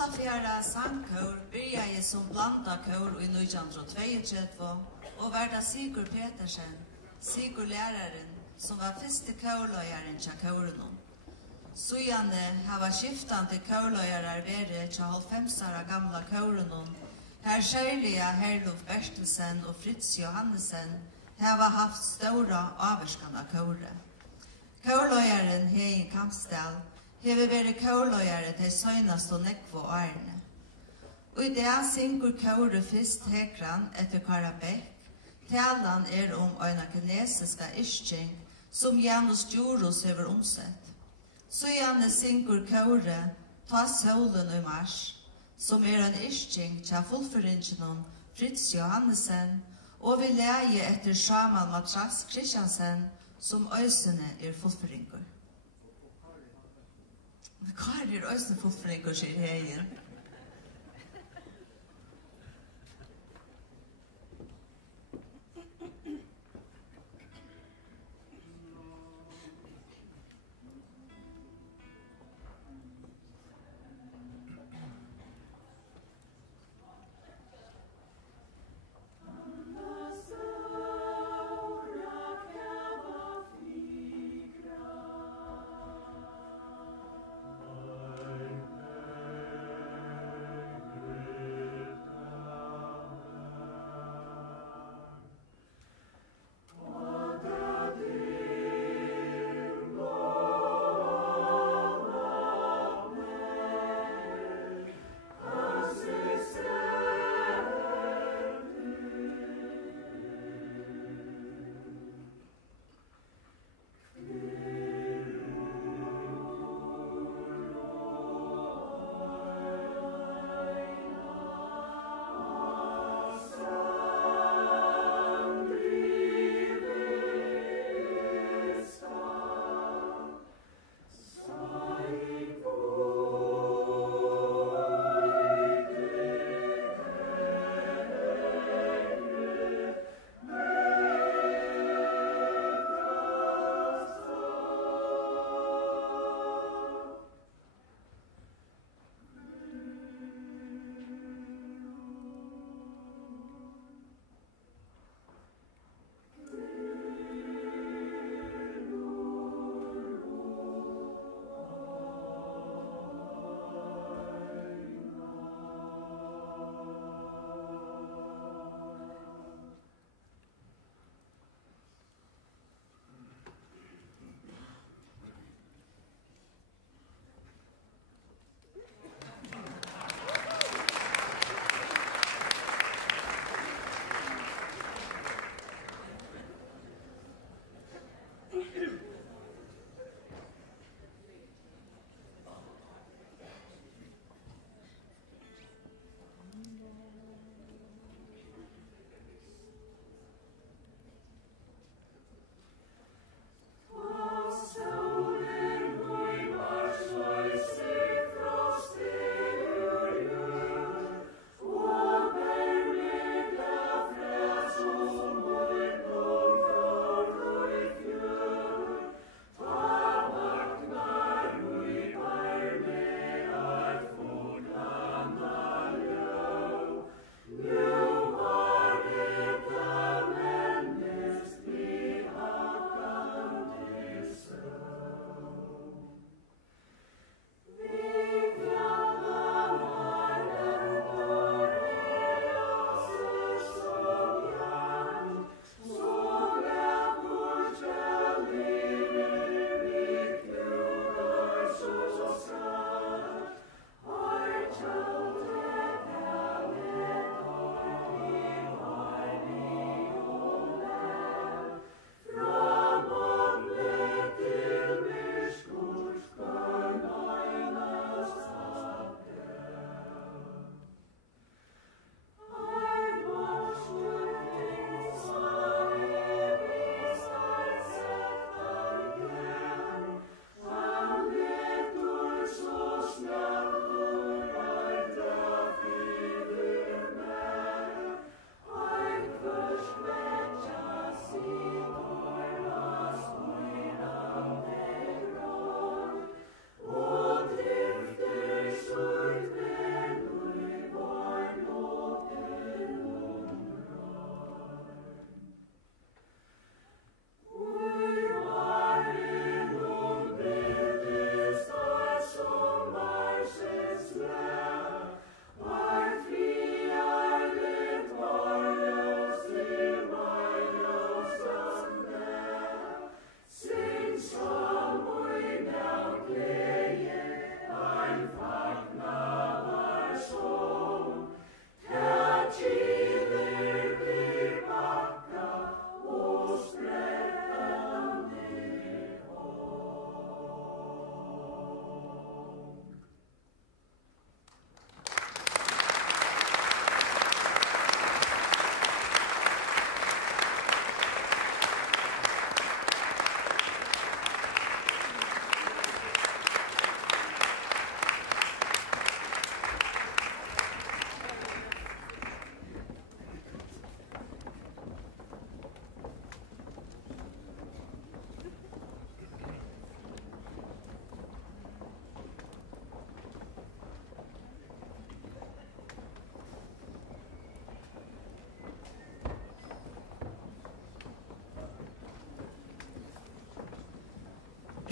Kollafjæra sangkår byrjaði som blanda kår i 1932 og var det Sigurd Petersen, Sigurd læraren, som var første kårløyeren til kåren. Sujane hava skiftande kårløyere vært til 90-åra gamla kåren, her skjærlige Herluf Bertelsen og Fritz Johannesen hava haft stora avverskande kåre. Kårløyeren Hein Kampsdal hever vært kårløyere til søgnast og nekvo årene. Og i det syngur kåre fyrst hekran etter Karabekk. Talan om en kinesiska isching som Janus Djurus hever omsett. Så gjerne syngur kåre Ta solen i mars, som en isching til fullføringen Fritz Johannesen, og vi leie etter Shaman Matras Christiansen, som øysene fullføringer. Hva øysene fullføringer, sier Heien?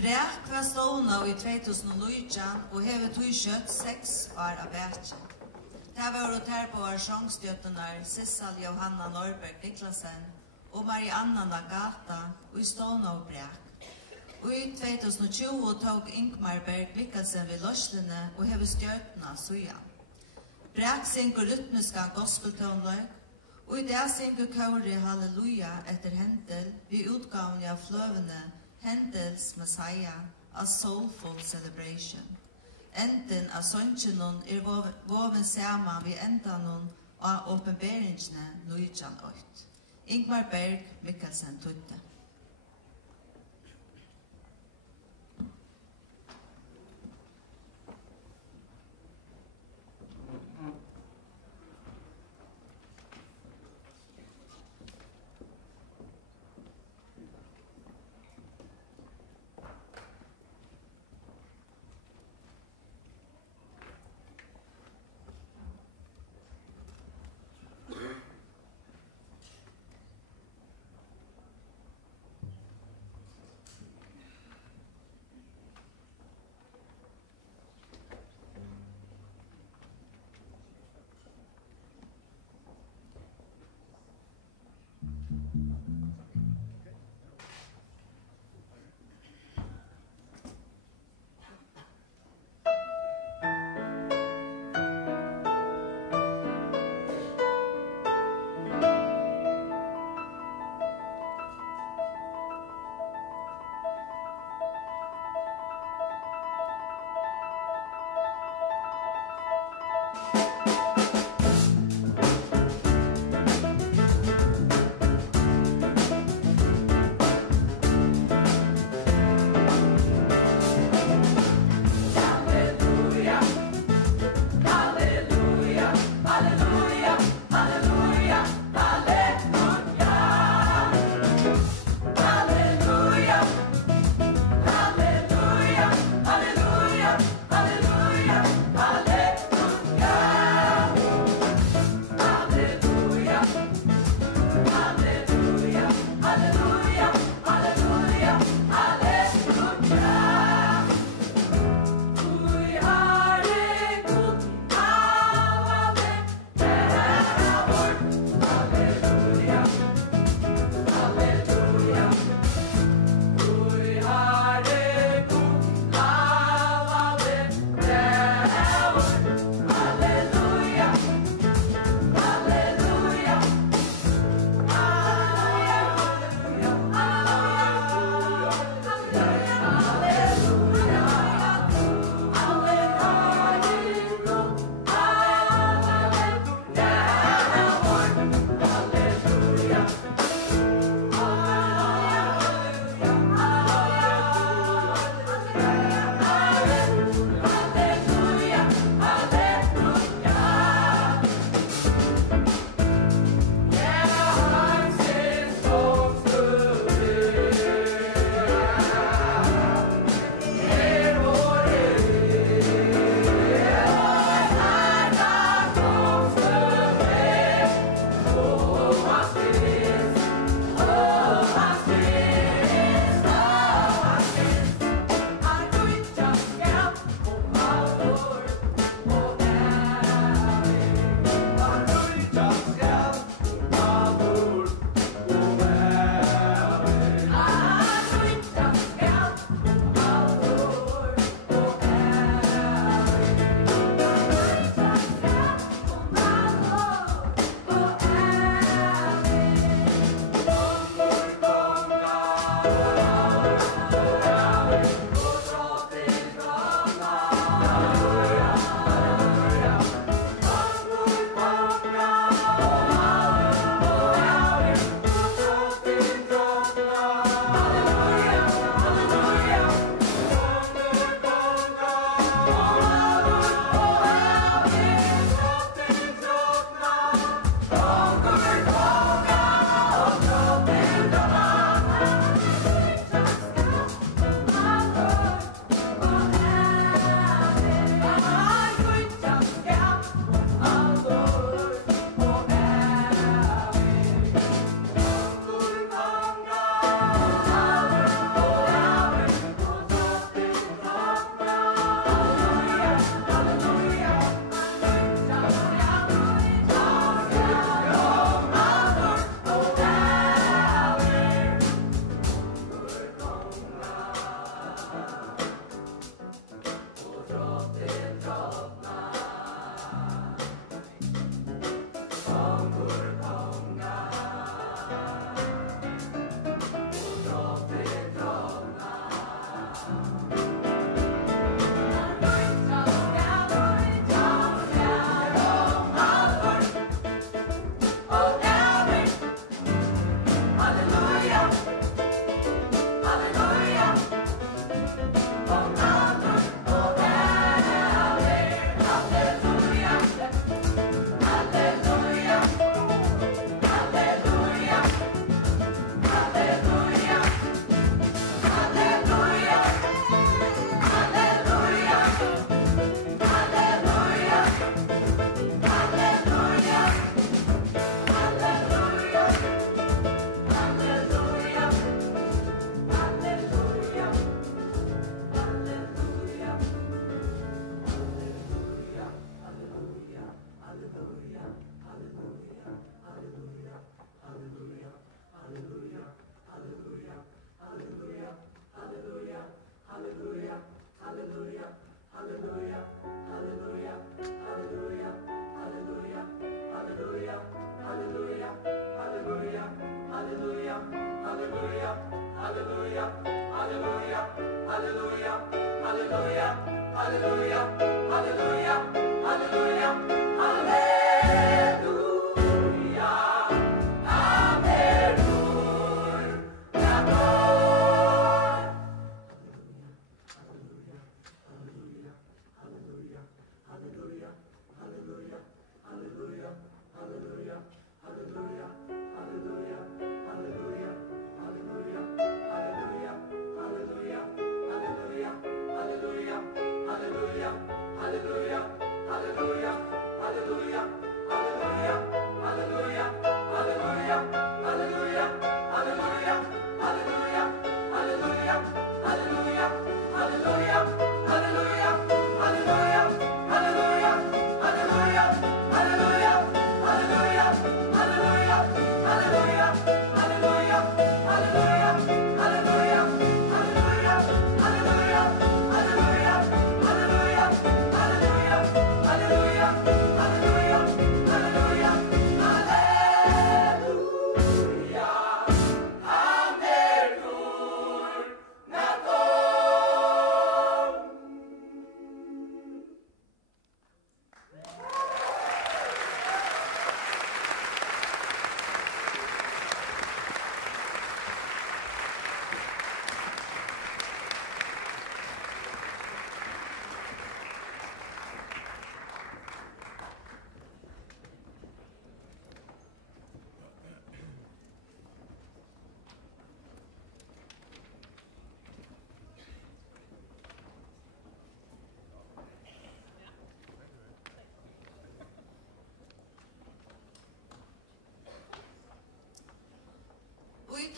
Bræk var stående i 2019 og hevet tog kjøtt 6 år av bætje. Det var å ta på arrangstøttene Sissal Johanna Norberg Niklasen og Marianna Nagata og i stående og Bræk. Og i 2020 tog Ingmar Berg Mikkelsen ved Lorslene og hevet støttene Sujan. Bræk synker rytmiska gospeltonløg, og i det synker Kauri Halleluja etter Hendel ved utgaven av fløvene Hendels Messiah, A Soulful Celebration. Enden av sønnsjonen voven sammen ved endanen av åpenberingene Nujan 8. Ingmar Berg Mikkelsen Tutte.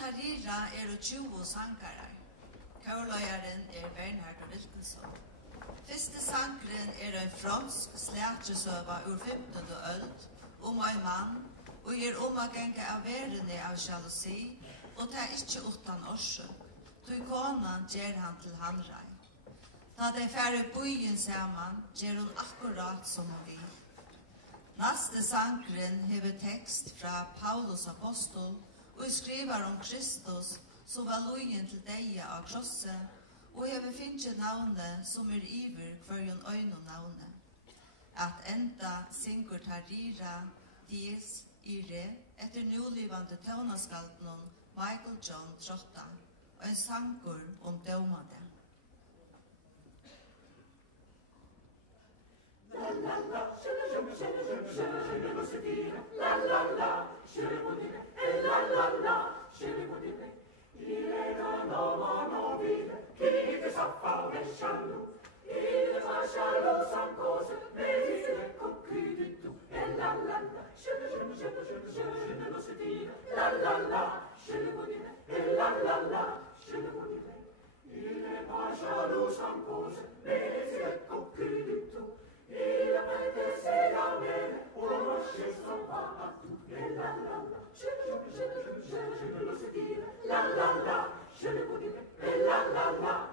Tarira 20 sankarar. Kørløyeren Bernhard Wilkinson. Første sankeren en fransk slætjesøva ur 15. øld om en mann og omagenge av verene av jalousi og det ikke utan årsøk. Tog konan gjer han til handrei. Da de færre byen sammen gjer hun akkurat som hun vil. Neste sankeren hever tekst fra Paulus apostol og skriver om Kristus som var lojen til deg av krosset, og hever finnet navnet som iver hverjon øyne navnet. At enda syngur Tarira, Dies, Ire, etter nulivande tøvnaskalten Michael John Trotta, og en sangur om dømande. La la la, la la la, la la la, il no vide, chi te sa fare sciallo, il fa sciallo san cose, medite con credi tu, e la la la, scende lo si dire, la la la, e la la la, il fa sciallo san cose, medite con credi tu, il mette se da me, uno sceso va a tu, e la la la, scende lo si dire, la la la, e la la la,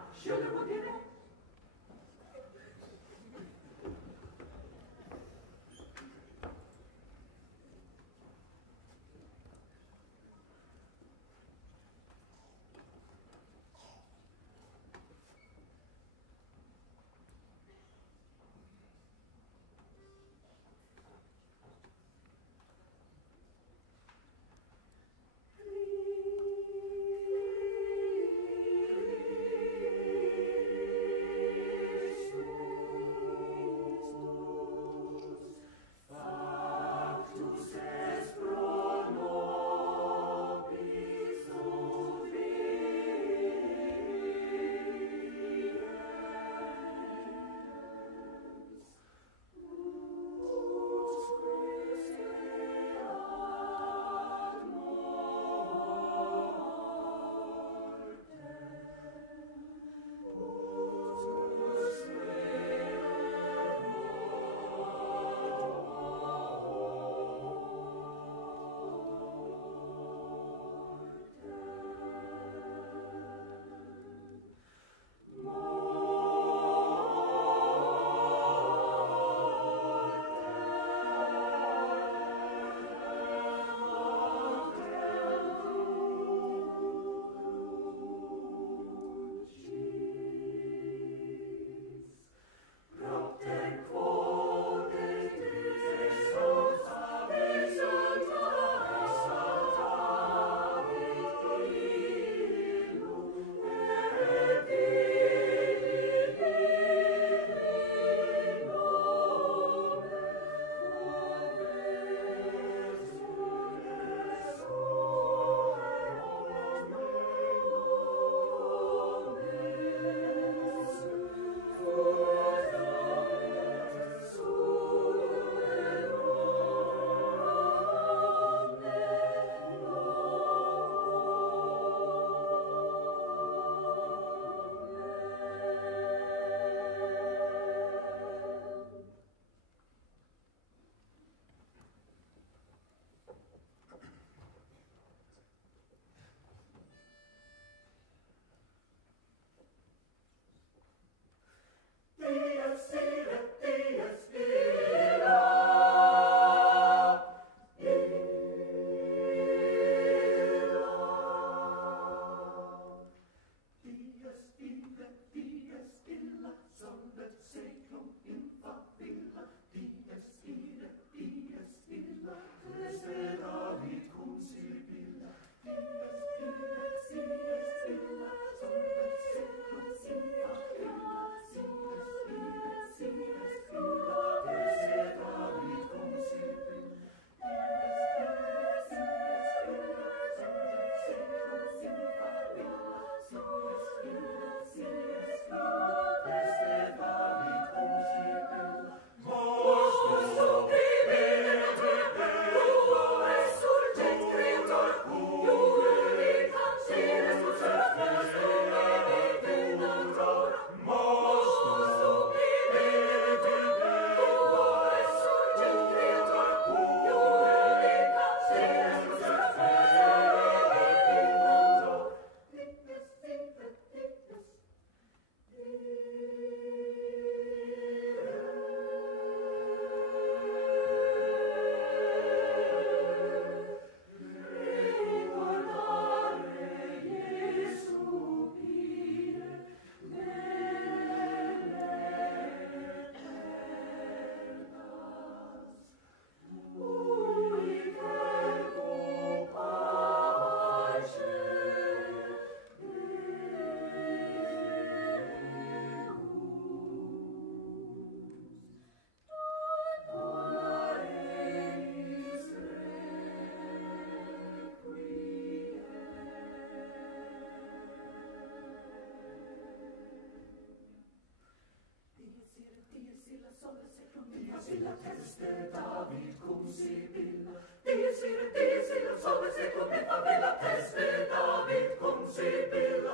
silla tester David kom sibilla. Det ser som ett sätt och min familja tester David kom sibilla.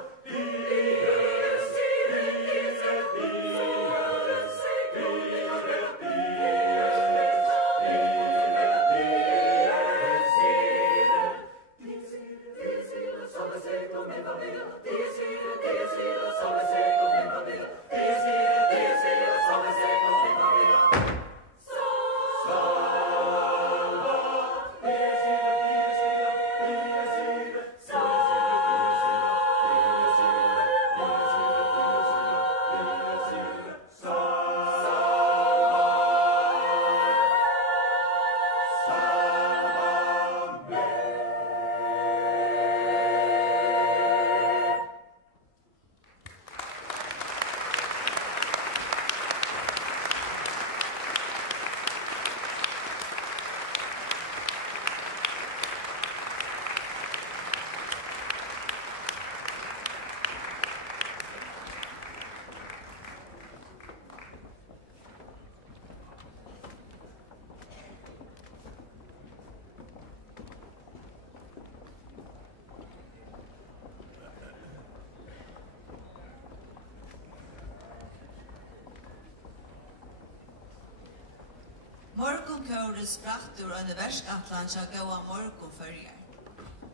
Morgonkåret spratt ur en verskatlan til gåa morgonfølger.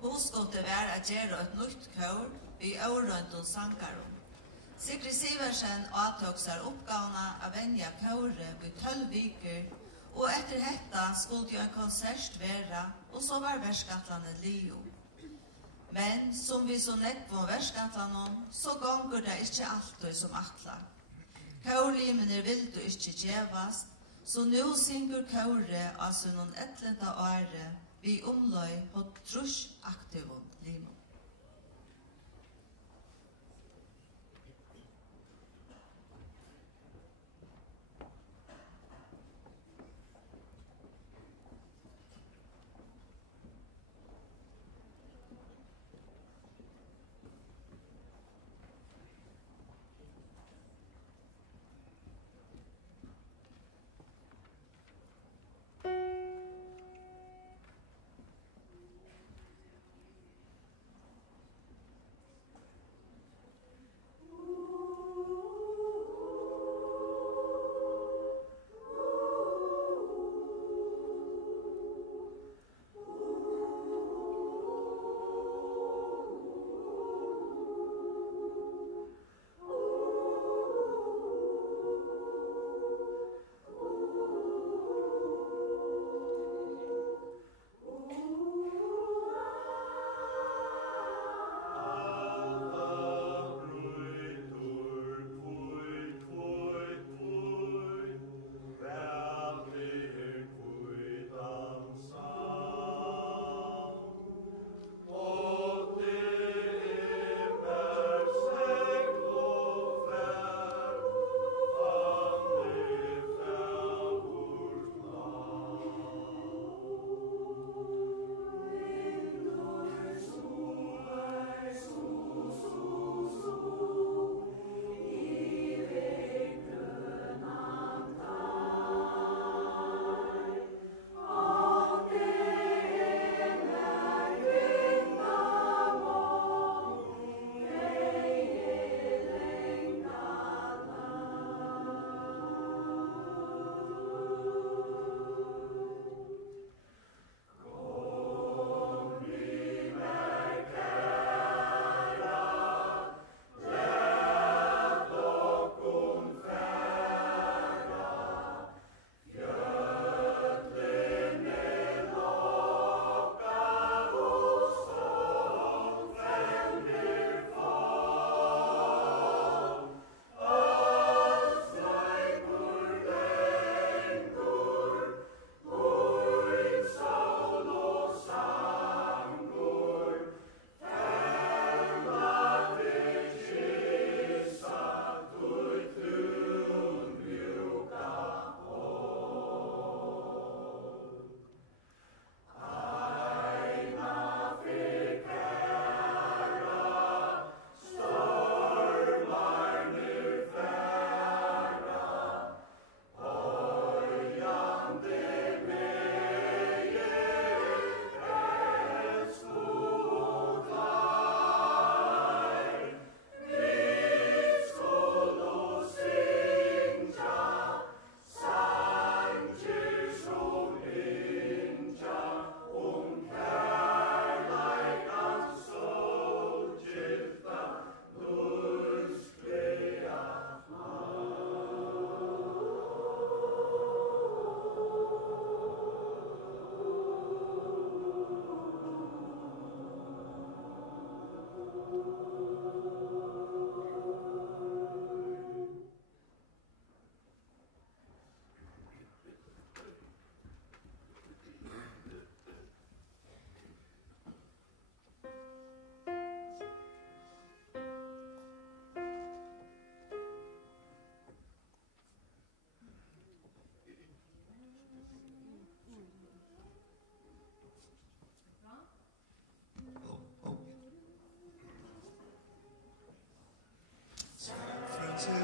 Hoskottet var at gjøre et nytt kår i Aurønt og Sankarum. Sigrid Siversen avtog seg oppgavene av venja kåret i 12 viker, og etter hetta skulle jo en konsert være, og så var verskatlanen Leo. Men som vi så nekk på verskatlanen, så gonger det ikke alltid som atla. Kårlimene vil du ikke gjevast, så nu synger kåre av sånn etlenta åre vi omløy på trusaktivon limon.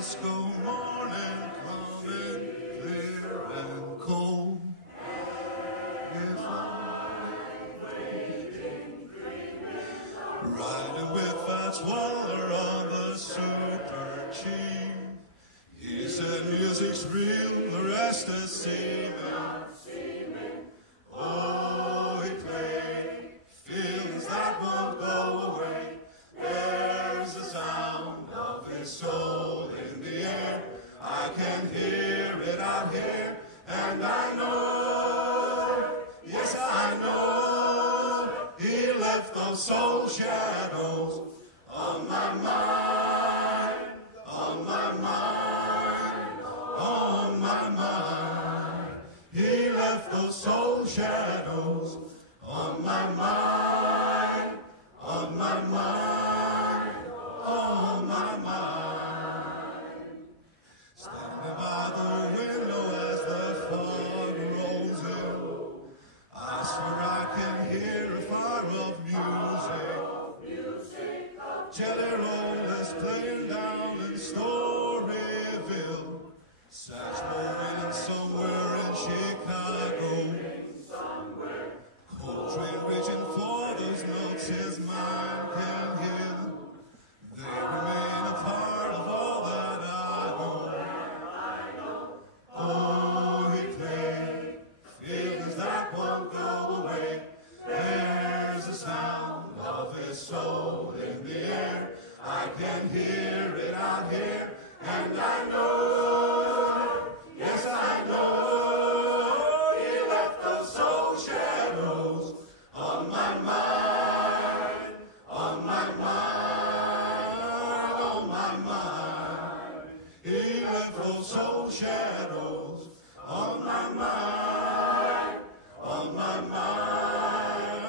Frisco morning coming clear and cold. If I'm riding with that Waller on the Super Chief, he said music's real, the rest is seeming. Oh, he played feelings that won't go away. There's the sound of his soul in the air. I can hear it out here, and I know, yes I know, he left those soul shadows on my mind, on my mind, on my mind. He left those soul shadows on my mind, on my mind, on my mind. Standing by the window as the fog rolls in, I swear I can hear a fire of music. Jelly Roll is playing down in Storyville, Sax blowing somewhere in Chicago. Coltrane reaching for those notes his mind can hear. They remain a part of all that I know. Oh, he played feelings that won't go away. There's the sound of his soul in the air. I can hear it out here, and I know, yes I know, he left those soul shadows on my mind, on my mind, on my mind. He left those soul shadows on my mind, on my mind,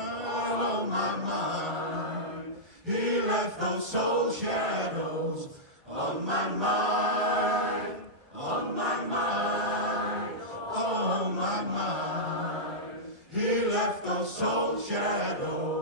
on my mind. He left those soul shadows on my mind, on my mind, on my mind. He left those soul shadows.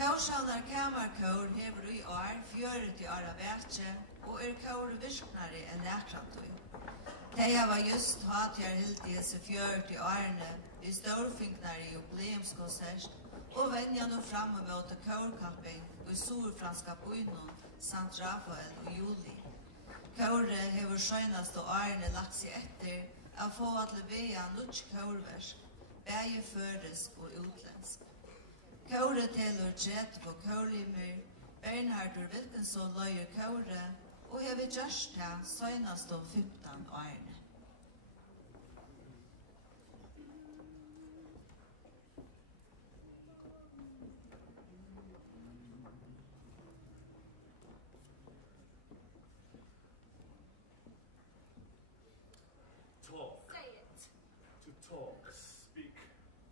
Tórshavnar kamarkór hevur í ár 40 ára verki og kór virknari enn nækrantøy. Tey hava just hatt her hildi hese 40 árene í stórfingnari jubileumskonsert og venja nu framöver kórkapping í surfranska bøynum Sant Rafael og juli. Kóre hevur seinast árene lagt seg etter að få at levera nutsk kórverk, bæði føresk og utlensk. Kåre telur Jet på Kårlimer, Bernhardur Wilkinson løyer Kåre, og hever gjørst her søgnast 15 årene. Talk. Say it. To talk. Speak.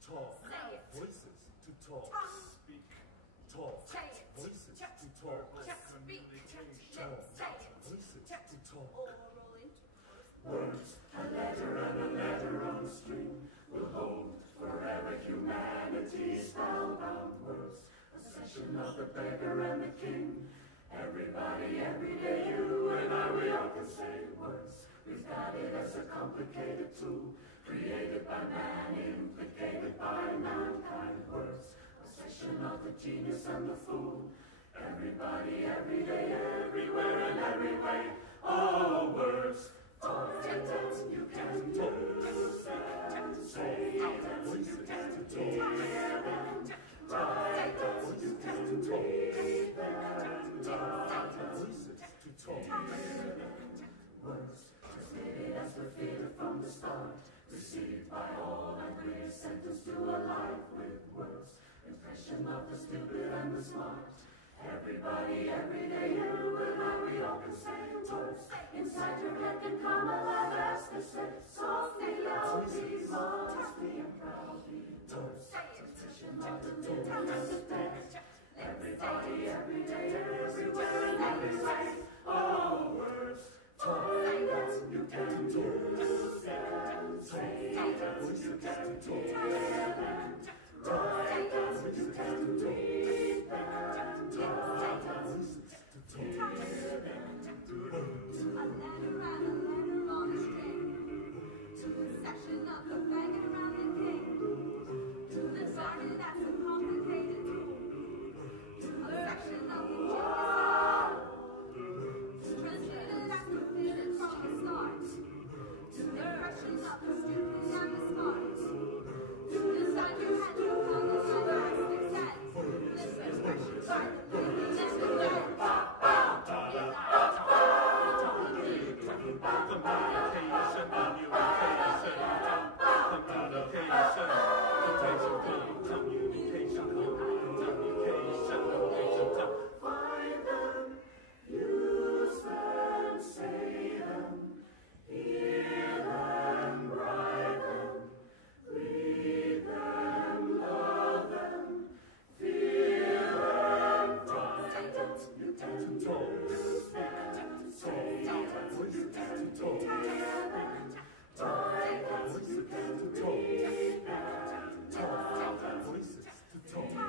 Talk. Say it. Voices. To talk. Speak. Talk. Say it. Voices. To talk. Speak. Communication. Say it. Voices. To talk. Oral intercourse. Words, a letter and a letter on a string will hold forever humanity's spellbound words. A session of the beggar and the king. Everybody, every day, you and I, we all can say words. We've got it as a complicated tool, created by man, implicated by mankind. Words, a session of the genius and the fool. Everybody, every day, everywhere and every way. Oh, words. Talk, you can use them, say them, you can hear them, write them, you can read them, love them, to talk. Words, transmitted as the theater from the start, received by all of the stupid and the smart. Everybody, every day, you and I, we all can say words. Inside your head can come alive as they say, softly, loudly, modestly, and proudly. Words, suspicion of the living and the dead. Everybody, every day, everywhere, and every way. Oh, words, toy that you can use and say that you can take and write that you can read and write that to hear and A letter and a letter on a string, to the section of the wagon around the king, to the garden that's a complicated tool, to the section of the jigsaw, translated as the fitted from the start, to the impression of the stupid and the smart, to decide you had to call the sarcastic sense, this expression by the living and the dead. Find them, use them, say them, hear them, write them, read them, love them, feel them, find them, you can use them, say them, you can talk them, write them, you can read them, love them, voices to talk them.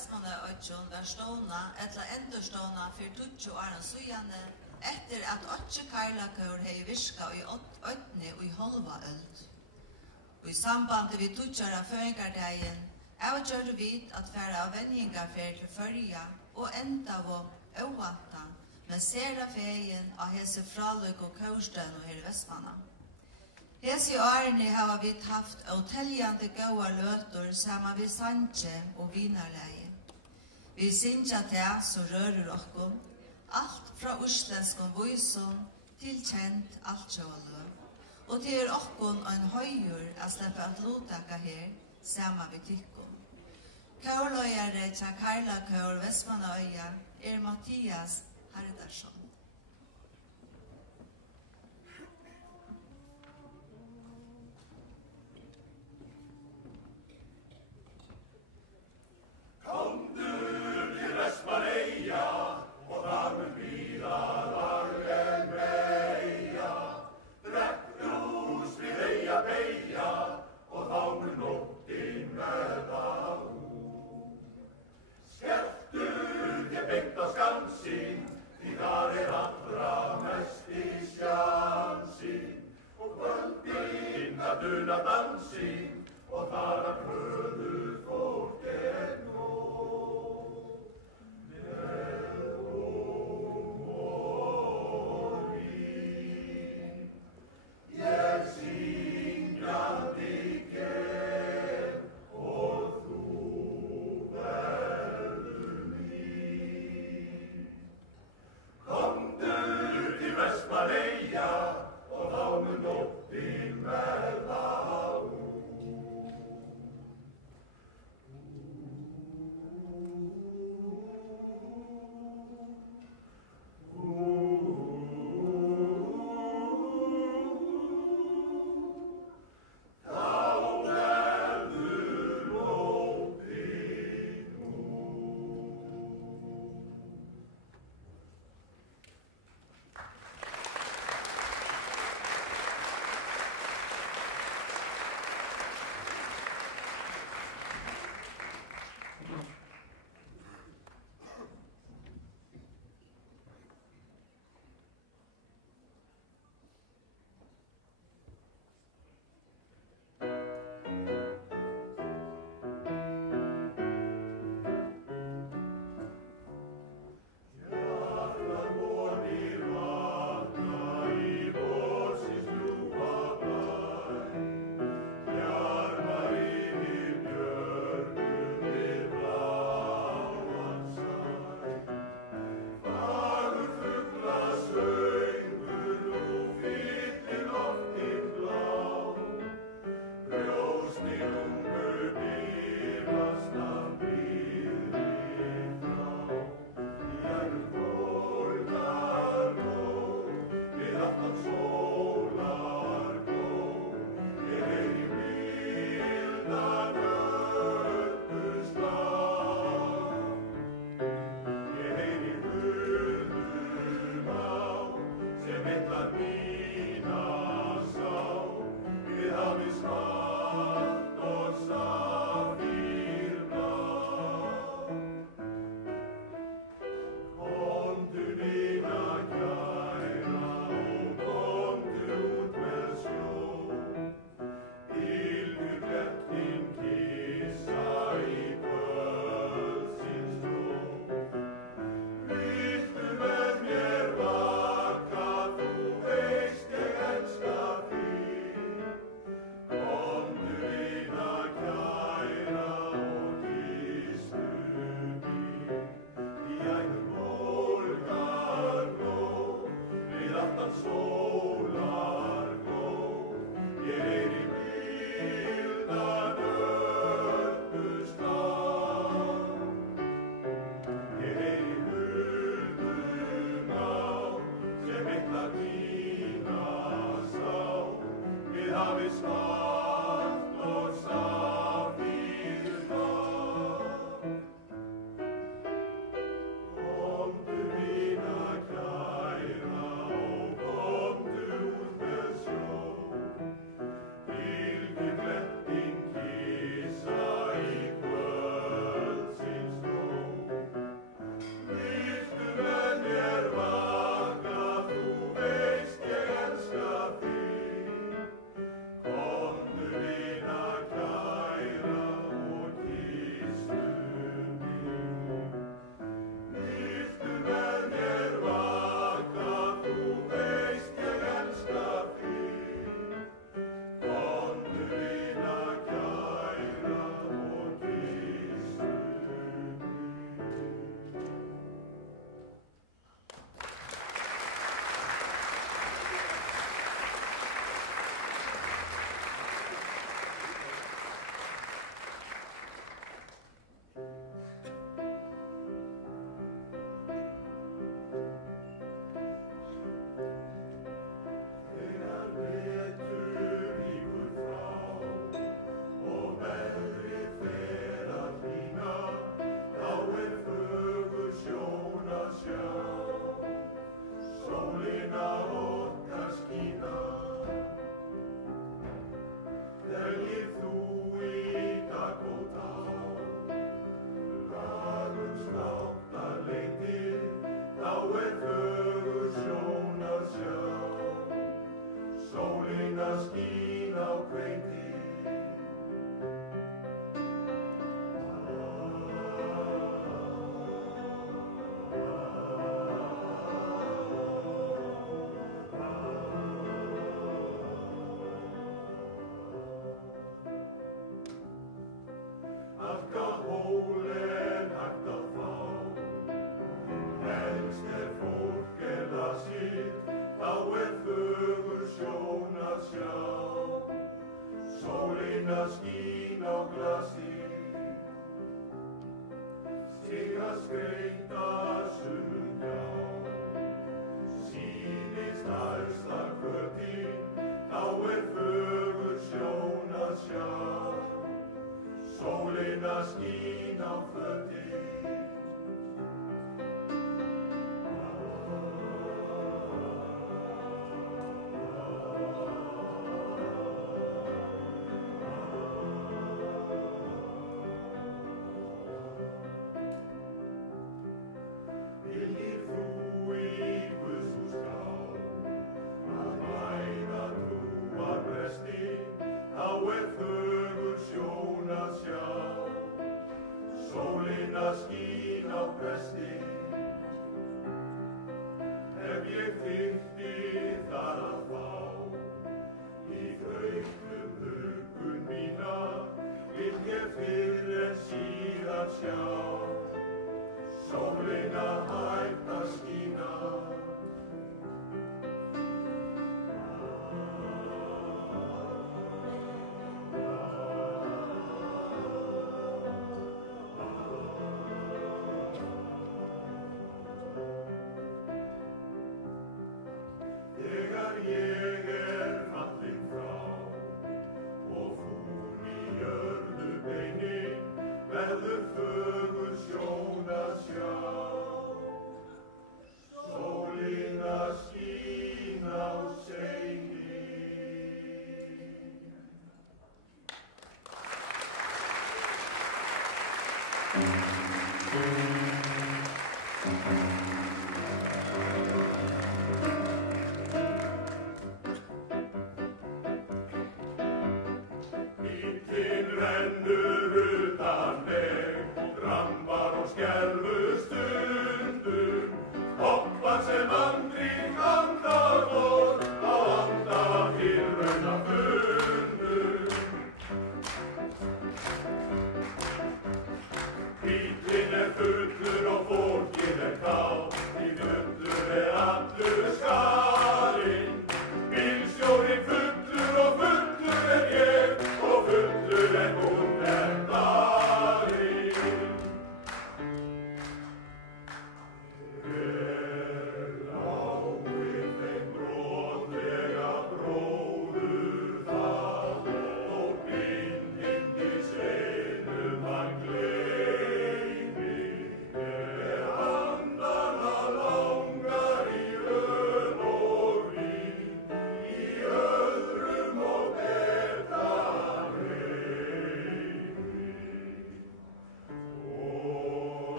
Vestmannaøtjon var ståna, eller endurståna for 20 åren sujane, etter at 8 karlakør hei virka i 8 og i halva øld. Og i samband vi 20 føringardagen, avgjør vi at færa av venjingarfer til førja og enda av ovanta, men sera feien av hese fraløk og kaurstøn og her i Vestmanna. Hese årene har vi haft åteljande gåa løter sammen vi sanje og vinarleie. Vi sinja til så rører okkom, alt fra uslenskom voisom til kjent alt sjålø. Og til okkom en høyur a sleppa at lotaka her sammen vi tykkom. Kaurløyare til Karla Kaur Vestmannaøya Mathias Hardarsson. Kom du til Vestmannaøya, og varmen bilar vargen breia. Drekk ros vid eia beia, og vagnen opp din møta ord. Skelft du til bygda skansin, de der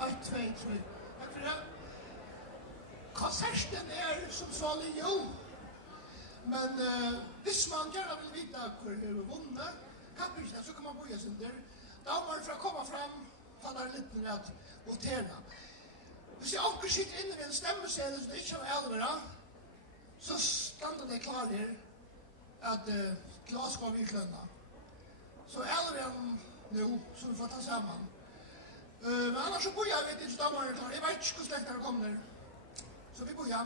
1, 2, 3. Takk for det. Konserten som salig jo. Men hvis man gjerne vil vite hvor er vunnet, kappingen, så kan man boja sin der. Da må man for å komme fram, ta der litt med at votera. Hvis jeg akkur sitter inne ved en stemmeserie som ikke har elvera, så stander det klar her at glas skal vi klønna. Så elvera nå, som vi får ta sammen. Men annars så boja, jeg vet ikke, damer er klar. Jeg vet ikke hvordan det kommer. Så vi boja.